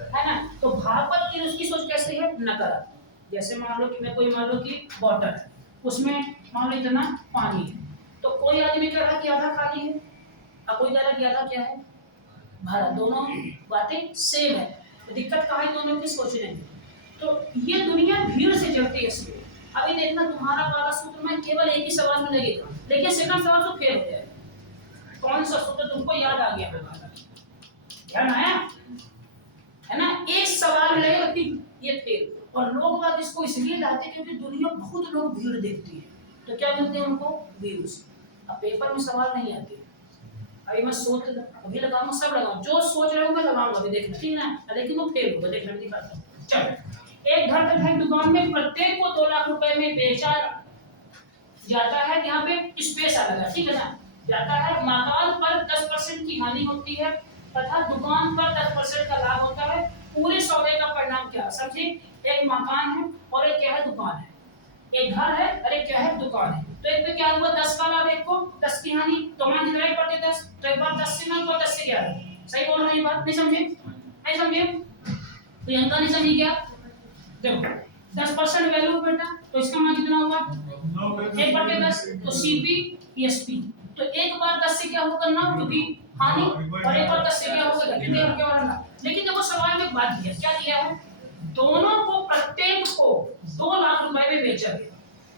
है ना, तो भागवत की उसकी सोच कैसे है नकारात्मक। जैसे मान लो कि मैं कोई मान लो कि बॉटल है, उसमें मान लो इतना पानी है, तो कोई आदमी कह रहा है कि आधा खाली है और कोई कह रहा है कि आधा क्या है भरा, दोनों बातें सेम है। तो दिक्कत कहाँ है दोनों की सोचने में। तो ये दुनिया भीड़ से चलती है इसलिए। अभी देखना तुम्हारा वाला सूत्र में केवल एक ही सवाल में लगेगा, लेकिन सेकंड सवाल तो फेल हो जाएगा। कौन सा सूत्र तुमको याद आ गया होगा, ध्यान आया है ना, एक सवाल में लगेगा कि ये फेल। और लोग बात इसको इसलिए लाते हैं क्योंकि दुनिया बहुत लोग भीड़ देखती है, तो क्या मिलते हैं उनको व्यूज। अब पेपर में सवाल नहीं आते। अभी मैं सोच अभी लगाऊंगा, सब लगाऊंगा, जो सोच रहे हो मैं लगाऊंगा अभी, देखना ठीक ना, लेकिन वो फेल होगा, देखना दिखाता हूं। चलो, एक घर का दुकान में प्रत्येक को 2 लाख रुपए में बेचा जाता है। यहाँ पे स्पेस आ लगा, ठीक है ना, जाता है। मकान पर 10% की हानि होती है तथा दुकान पर 10% का लाभ होता है। पूरे सौदे का परिणाम क्या है समझिए। एक मकान है और एक क्या है दुकान है, एक घर है और एक क्या है दुकान है। तो एक पे क्या हुआ 10 का लाभ, एक को 10 की हानि, तो मान कितना ही पड़ते 10, तो एक बार 10 से ना को 10 से क्या है, सही बोल रहे हैं बात, नहीं समझे, नहीं समझे तो यहाँ का नहीं समझी क्या। देखो 10% वैल्यू बेटा, तो इसका मान कितना होगा 1/10, तो सीपी एसपी, तो एक बार 10 से क्या होगा 9 क्योंकि हानि, और एक बार 10 से क्या होगा कितने क्या होगा। लेकिन देखो सवाल में एक बात दिया, क्या दिया है, दोनों को प्रत्येक को 2 लाख रुपए में बेचा गया।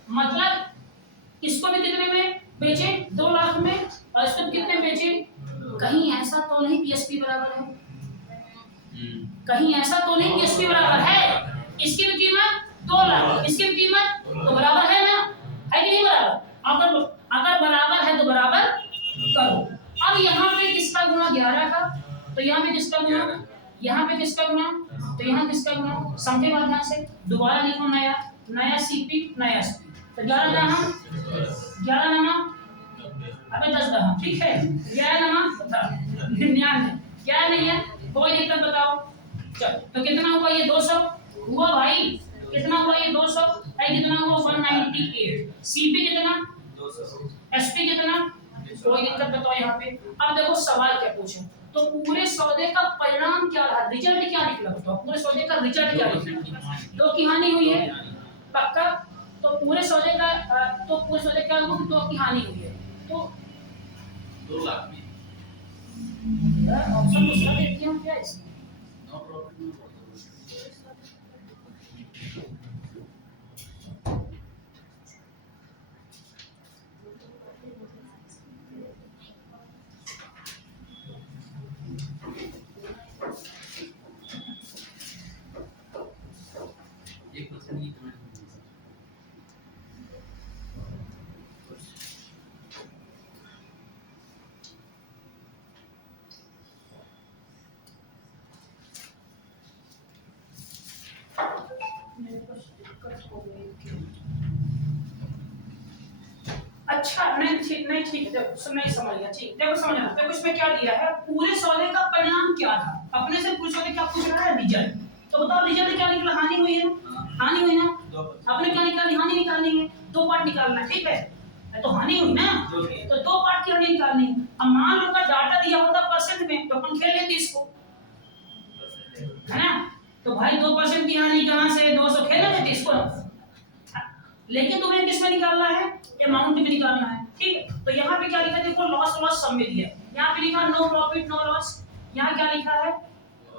मतलब इसको भी कितने में बेचे 2 लाख में, और इसको कितने बेचे। कहीं ऐसा तो नहीं कि एसपी बराबर है, कहीं ऐसा तो नहीं कि एसपी बराबर है। इसकी भी कीमत 2 लाख, इसकी भी कीमत तो बराबर है ना, है कि नहीं बराबर। अगर बराबर है तो बराबर करो। अब यहाँ पे किसका गुना 11 का, तो यहाँ पे किसका गुना, यहाँ पे किसका गुना, तो यहाँ किसका गुना, समझे बात ध्यान से। दोबारा लिखो नया नया सीपी नया एसपी, तो 11 दहम 11 नमा, अबे 10 दहम, ठीक है 11 नमा 99, क्या नहीं है कोई दिक्कत बताओ। चल तो कितना हुआ ये 200 हुआ भाई, कितना हुआ ये 200 है, कितना हुआ 198, सीपी कितना 200, एसपी कितना, कोई दिक्कत बताओ यहाँ पे। अब देखो सवाल क्या पूछे, तो पूरे सौदे का परिणाम क्या रहा, रिजल्ट क्या निकला बताओ, पूरे सौदे का रिजल्ट क्या निकला, 2 की हानि हुई है पक्का। तो पूरे सौदे का तो पूरे सौदे क्या हुआ, 2 की हानि हुई है, तो 2 लाख में ऑप्शन दूसरा देखते हैं क्या इसमें। No profit no loss. एक पर्सन की कमाई अच्छा नहीं ठीक है, देखो नहीं समझ गया, ठीक देखो समझना। देखो इसमें क्या दिया है, पूरे सौदे का परिणाम क्या था, अपने से पूरे सौदे क्या पूछ रहा है रिजल्ट, तो बताओ रिजल्ट क्या निकला, हानि हुई है, हानि हुई ना, आपने क्या निकाली, हानि निकालनी है, 2 पार्ट निकालना है, ठीक है, तो हानि हुई ना, तो 2 पार्ट की हानि निकालनी है। अब मान लो का डाटा दिया होता परसेंट में, तो अपन खेल लेते इसको, है ना, तो भाई 2% की हानि कहां से 200 खेल लेते इसको, लेकिन तुम्हें किस में निकालना है, अमाउंट में निकालना है, ठीक है। तो यहाँ पे क्या लिखा है, देखो लॉस लॉस सब में दिया है, यहाँ पे लिखा नो प्रॉफिट नो लॉस, यहाँ क्या लिखा है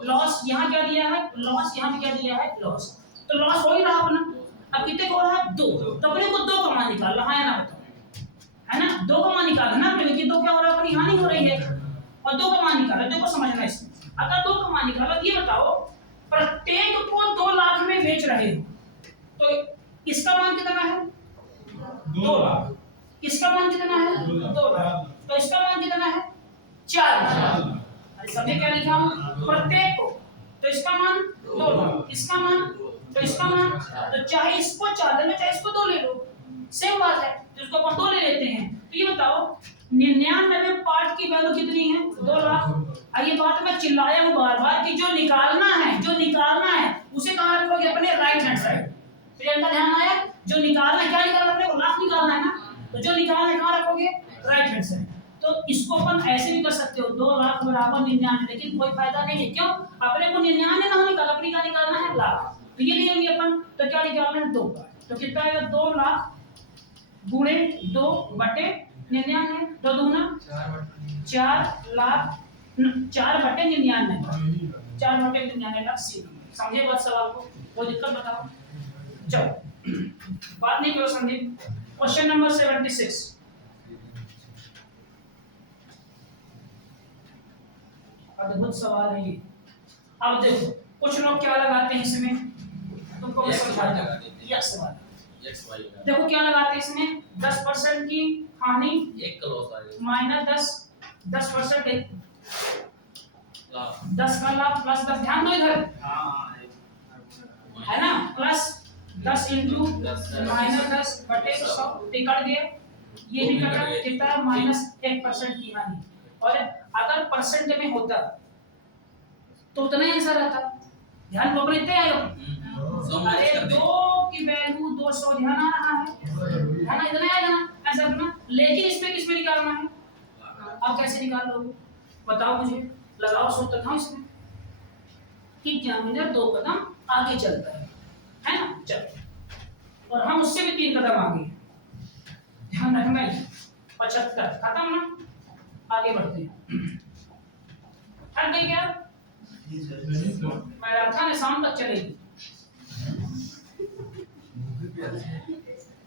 लॉस, यहाँ क्या दिया है लॉस, यहाँ पे क्या दिया है लॉस, तो लॉस हो ही रहा अपना। अब कितने को हो रहा है 2, तो अपने को 2 का मान निकाल रहा है ना, बताओ है ना, 2 का मान निकालना ना अपने, क्योंकि 2 क्या हो रहा है अपनी हानि हो रही है, और 2 का मान निकाला, देखो समझना इसमें। अगर 2 का मान निकाला, ये बताओ प्रत्येक को 2 लाख में बेच रहे हो, तो इसका मान कितना है 2 लाख, इसका मान कितना है 2 लाख, तो इसका मान कितना है 4 लाख। अरे समझे क्या लिखा हूं, प्रत्येक को, तो इसका मान 2 लाख, इसका मान, तो इसका मान, तो चाहे इसको 4 ले लो चाहे इसको 2 ले लो, सेम बात है, तो इसको अपन 2 ले लेते हैं। तो ये बताओ 99 पार्ट की वैल्यू कितनी है 2 लाख। अब ये बात मैं चिल्लाया हूं बार बार कि जो निकालना है उसे कहां रखोगे प्रियंका ध्यान आया, जो निकालना है, क्या निकालना है, लाख निकालना है ना, तो जो निकालना है कहाँ रखोगे, राइट हैंड साइड। तो इसको अपन ऐसे भी कर सकते हो, 2 लाख बराबर 99, लेकिन कोई फायदा नहीं है, क्यों, अपने को 99 ना निकाल, अपनी का निकालना है लाख, तो ये लेंगे अपन, तो क्या निकालना है 2 का, तो कितना आएगा 2 लाख गुणे 2 बटे 99, 2 दूना 4 लाख, 4 बटे 99, 4 बटे 99 लाख सी। समझे बात सवाल को, कोई दिक्कत बताओ। चलो बात नहीं करो, समझे। क्वेश्चन नंबर 76, अद्भुत सवाल है ये। अब देखो कुछ लोग क्या लगाते हैं इसमें, तुमको मैं समझा दूं, यक्स वाला एक्स वाई का देखो क्या लगाते हैं इसमें, 10% की हानि एक का लॉस आएगा माइनस 10% लाभ 10 का लाभ प्लस 10, ध्यान दो इधर, हाँ है ना, प्लस 10 इंटू माइनस 10 बटे 100, कट गया, ये भी कटा, कितना माइनस 1% की हानि, और अगर परसेंट में होता तो उतना ही आंसर आता। ध्यान को लेते हैं लोग, अरे 2 की वैल्यू 200, ध्यान आ रहा है ना, इतना आएगा ना ऐसा अपना, लेकिन इसमें किस में निकालना है, आप कैसे निकाल लोगे बताओ मुझे, लगाओ सूत्र था इसमें कि एग्जामिनर 2 कदम आगे चलता है ना, चलो, और हम उससे भी 3 कदम आगे, ध्यान रखना है। 75 खत्म ना, आगे बढ़ते हैं। हट गई क्या, मैराथन है शाम तक चलेगी,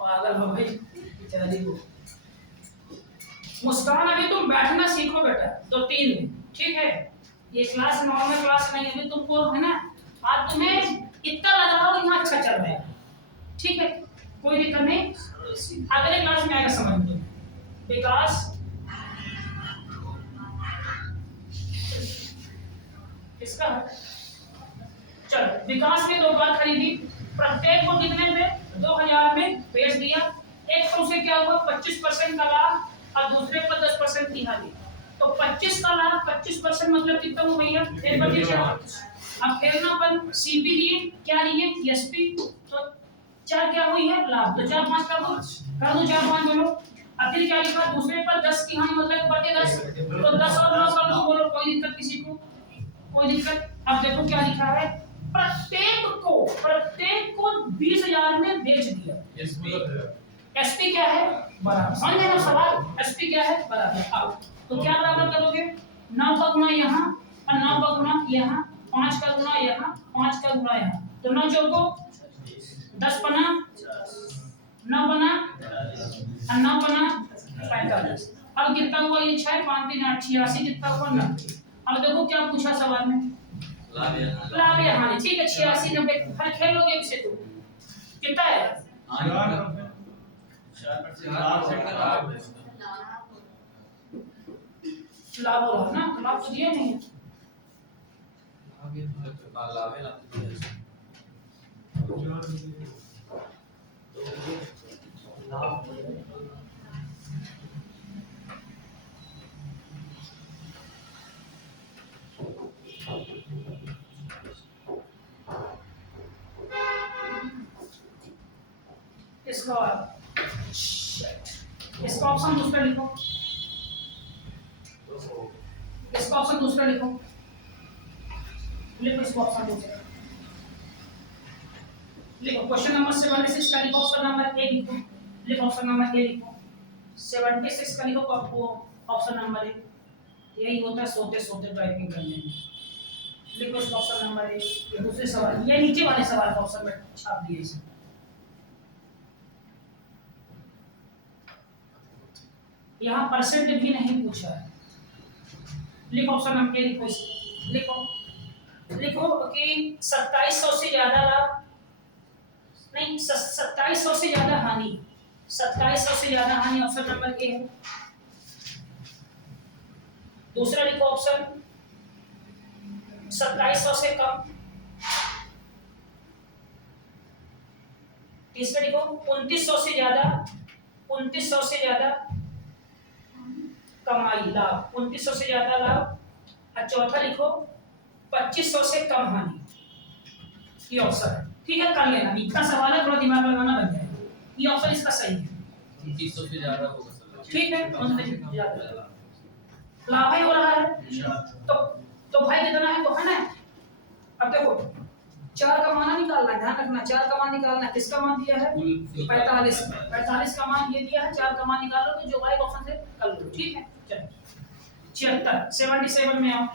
पागल हो गई बेचारी को। मुस्कान अभी तुम बैठना सीखो बेटा, 2-3 दिन, ठीक है, ये क्लास नॉर्मल क्लास नहीं, अभी तुमको है ना, आज तुम्हें इतना लग रहा हो यहाँ अच्छा चल रहा है, ठीक है, कोई दिक्कत नहीं, अगले क्लास में आएगा समझ में। विकास किसका है, चलो विकास ने 2 कार खरीदी, प्रत्येक को कितने में, 2000 में बेच दिया, एक तो उसे क्या हुआ 25% का लाभ, और दूसरे पर 10% की हानि, तो 25 का लाभ 25% मतलब कितना हुआ भैया, 1/4। अब खेलना अपन सीपी लिए, क्या लिए एसपी, तो 4 क्या हुई है लाभ, तो 4 5 कर दो 4 5 बोलो, अब फिर क्या लिखा, दूसरे पर 10 की हानि मतलब 1/10, तो 10 और 9 कर दो, बोलो कोई दिक्कत किसी को, कोई दिक्कत। अब देखो क्या लिखा है, प्रत्येक को 20,000 में बेच दिया, एसपी क्या है बराबर, समझ गए ना सवाल, एसपी क्या है बराबर, अब तो क्या बराबर करोगे, 9 का गुना यहाँ और 9 का गुना यहाँ, 5 का गुना यहाँ, 5 का गुना यहाँ, तो 9 चौको 10 बना, 9 बना और 9 बना 45। अब कितना हुआ ये 6 5 3 8 86, कितना हुआ 90। अब देखो क्या पूछा सवाल में, लाभ या हानि, ठीक है, 86 90 हर खेल लोगे इसे, तो कितना है 4% लाभ हो रहा ना, लाभ तो दिया नहीं, इसका ऑप्शन दूसरा लिखो, इसका ऑप्शन दूसरा लिखो, लिखो इसका ऑप्शन दूसरा लिखो, क्वेश्चन नंबर 76 का लिखो, ऑप्शन नंबर ए लिखो, लिखो ऑप्शन नंबर ए लिखो, 76 का लिखो, आपको ऑप्शन नंबर ए, यही होता है सोते सोते टाइपिंग करने में, लिखो इसका ऑप्शन नंबर ए, ये दूसरे सवाल, ये नीचे वाले सवाल का ऑप्शन में छाप दिए इसे, यहाँ परसेंट भी नहीं पूछा है, लिखो ऑप्शन नंबर ए, लिखो लिखो लिखो कि 2700 से ज्यादा लाभ नहीं, 2700 से ज्यादा हानि, 2700 से ज्यादा हानि ऑप्शन नंबर ए है। दूसरा लिखो ऑप्शन 2700 से कम, तीसरा लिखो 2900 से ज्यादा, 2900 से ज्यादा कमाई लाभ, 2900 से ज्यादा लाभ, और चौथा लिखो 2500 से कम हानि, ये ऑप्शन है। ठीक है, कर लेना, इतना सवाल है, थोड़ा दिमाग लगाना बन जाएगा। ये ऑप्शन इसका सही है, 2900 से ज्यादा होगा सर। ठीक है, लाभ ही हो रहा है। तो भाई कितना है, तो है ना। अब देखो 4 का मान निकालना है, ध्यान रखना, 4 का मान निकालना है, किसका मान दिया है 45, 45 का मान ये दिया है, 4 का मान निकालो तो जो वाई ऑप्शन से कर लो, ठीक है। चलो 76, 77 में आओ।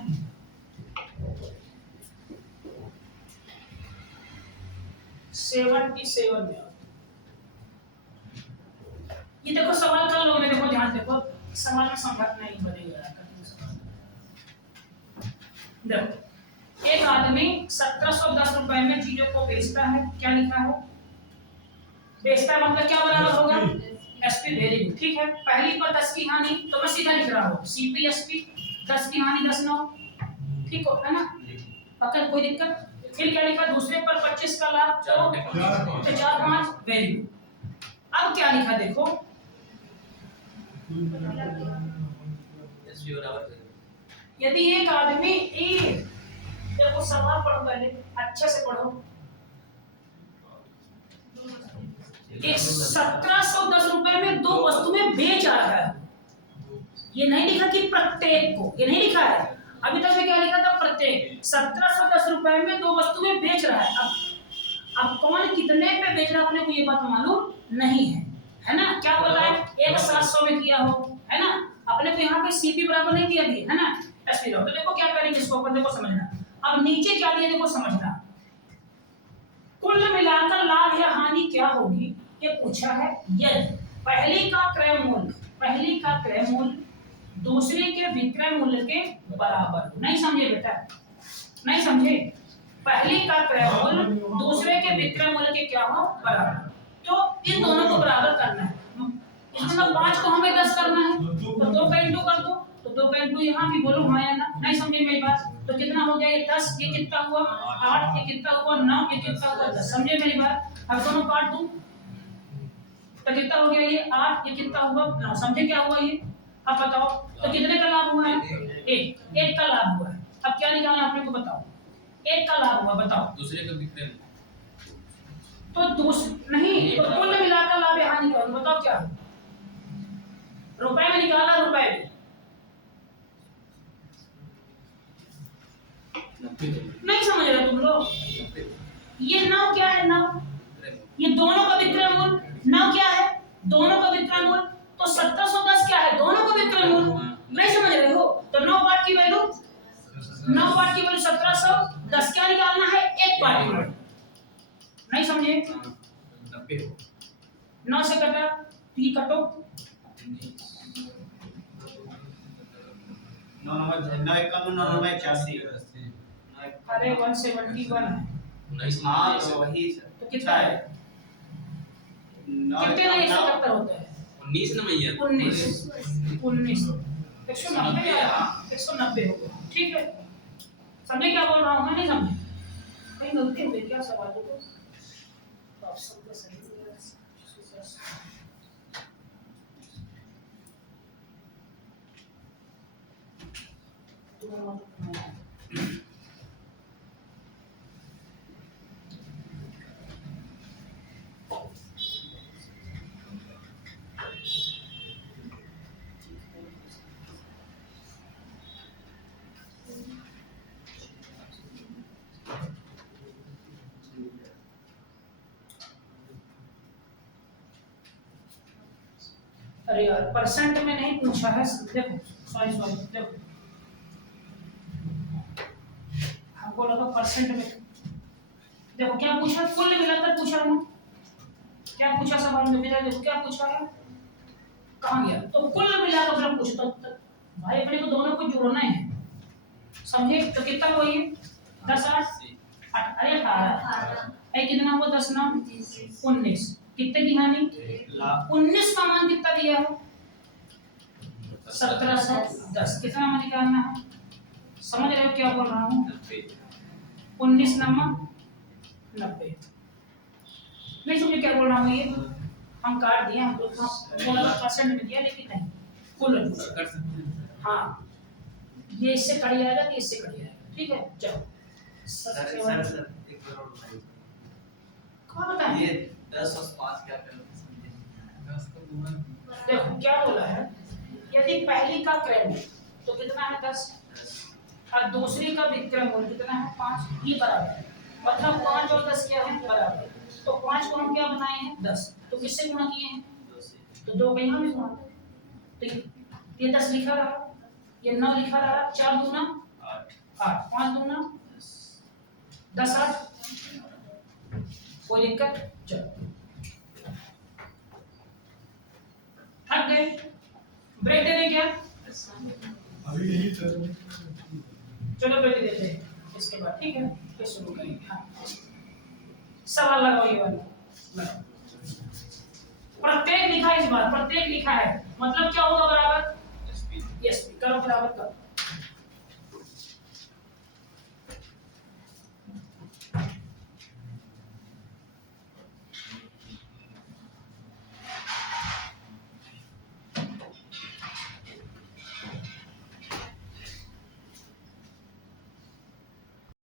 ये देखो सवाल कर लो, देखो ध्यान देखो, सवाल में संभव नहीं बनेगा। देखो एक आदमी 1710 रुपए में चीजों को बेचता है, क्या लिखा है, बेचता है मतलब क्या बराबर होगा, एसपी, वेरी गुड, ठीक है। पहली पर 10 की हानि, तो मैं सीधा लिख रहा हूँ सीपी एसपी, 10 की हानि 10 9, ठीक हो, है ना, अगर कोई दिक्कत। फिर क्या लिखा, दूसरे पर 25 का लाभ, तो 4 5, वेरी गुड। अब क्या लिखा देखो, एसपी बराबर है। यदि एक आदमी देखो सवाल पढ़ो पहले, अच्छे से पढ़ो। एक 1710 रुपए में 2 वस्तुएं बेच रहा है, ये नहीं लिखा कि प्रत्येक को, ये नहीं लिखा है, अभी तक में क्या लिखा था, प्रत्येक। 1710 रुपए में 2 वस्तुएं बेच रहा है। अब कौन कितने पे बेच रहा है अपने को ये बात मालूम नहीं है ना। क्या बोल रहा है, एक 700 में किया हो, है ना, अपने को यहाँ पे सीपी बराबर नहीं दिया गया है ना, एसपी। तो देखो क्या करेंगे इसको, अपन देखो समझना। अब नीचे क्या दिया देखो समझना, कुल मिलाकर लाभ या हानि क्या होगी ये पूछा है। यदि पहली का क्रय मूल्य दूसरे के विक्रय मूल्य के बराबर हो। नहीं समझे बेटा, नहीं समझे, पहली का क्रय मूल्य दूसरे के विक्रय मूल्य के क्या हो, बराबर। तो इन दोनों को बराबर करना है, इसमें 5 को हमें 10 करना है, तो 2 का इंटू कर दो, तो 2 का इंटू यहाँ भी बोलो हाँ या ना, नहीं समझे मेरी बात। तो कितना हो गया ये 10, ये कितना हुआ 8, ये कितना हुआ 9, ये कितना हुआ 10, समझे मेरी बात। अब दोनों काट दूं तो कितना हो गया ये 8, ये कितना हुआ 9, समझे क्या हुआ ये। अब बताओ तो कितने का लाभ हुआ है, एक का लाभ हुआ है। अब क्या निकालना आपने को बताओ, एक का लाभ हुआ, बताओ दूसरे का विक्रय तो नहीं, तो कुल मिलाकर लाभ यहाँ निकालो, बताओ क्या रुपए में निकाला, रुपए में नहीं समझ रहे तुम लोग। ये 9 क्या है, 9 ये दोनों का विक्रय मूल्य, 9 क्या है दोनों का विक्रय मूल्य, तो 1710 क्या है दोनों का विक्रय मूल्य, नहीं समझ रहे हो। तो 9 पार्ट की वैल्यू 1710, क्या निकालना है, एक पार्ट की वैल्यू, नहीं समझे। 9 से कटा, तो ये कटो, 9 अरे 171 है, 19 हाँ तो वही तो कितना है, कितने में 171 होता है, 19 ना भैया 19 190 190 हो गया, ठीक है। समझे क्या बोल रहा हूँ मैं, नहीं समझे, कहीं गलती हो गई क्या सवाल को, ऑप्शन तो सही है। अरे यार परसेंट में नहीं पूछा है, देखो सॉरी देखो हमको लगा परसेंट में, देखो क्या पूछा, कुल मिलाकर पूछा है, क्या पूछा सवाल में बेटा, देखो क्या पूछा है, कहाँ गया, तो कुल मिलाकर अगर पूछता भाई अपने को दोनों को जोड़ना है, समझे। तो कितना हुआ ये 10 8 अरे 18 कितना हुआ 10 9 19, कितने की हानि 19 का मान कितना दिया है 1710, कितना मान निकालना है, समझ रहे हो क्या बोल रहा हूँ, 19 9 90, नहीं समझे क्या बोल रहा हूँ, ये हम काट दिए, हम बोला परसेंट में दिया लेकिन नहीं कुल, हाँ ये इससे कट जाएगा, तो इससे कट जाएगा, ठीक है। चलो सर एक बार और बताइए कौन बताए? ये 10 और 5 क्या करते समझे नहीं आया। 10 का गुणा देखो क्या बोला है, यदि पहली का क्रम है तो कितना है 10, 10 और दूसरी का भी क्रम हो कितना है 5, ही बराबर है। मतलब 5 और 10 क्या है बराबर। तो 5 को हम क्या बनाए हैं 10, तो किससे गुणा किए हैं 2 से तो 2 को यहाँ भी गुणा। तो ये 10 लिखा रहा, ये 9 लिखा रहा, 4 दूना 8 8, 5 दूना 10 10 8, कोई दिक्कत? चलो थक गए, ब्रेक दे दें क्या? अभी यही चल चलो ब्रेक देते हैं इसके बाद, ठीक है फिर शुरू करेंगे। हाँ सवाल लगाओ, ये वाला लगाओ। प्रत्येक लिखा है, इस बार प्रत्येक लिखा है, मतलब क्या होगा बराबर? एसपी यस, करो बराबर करो।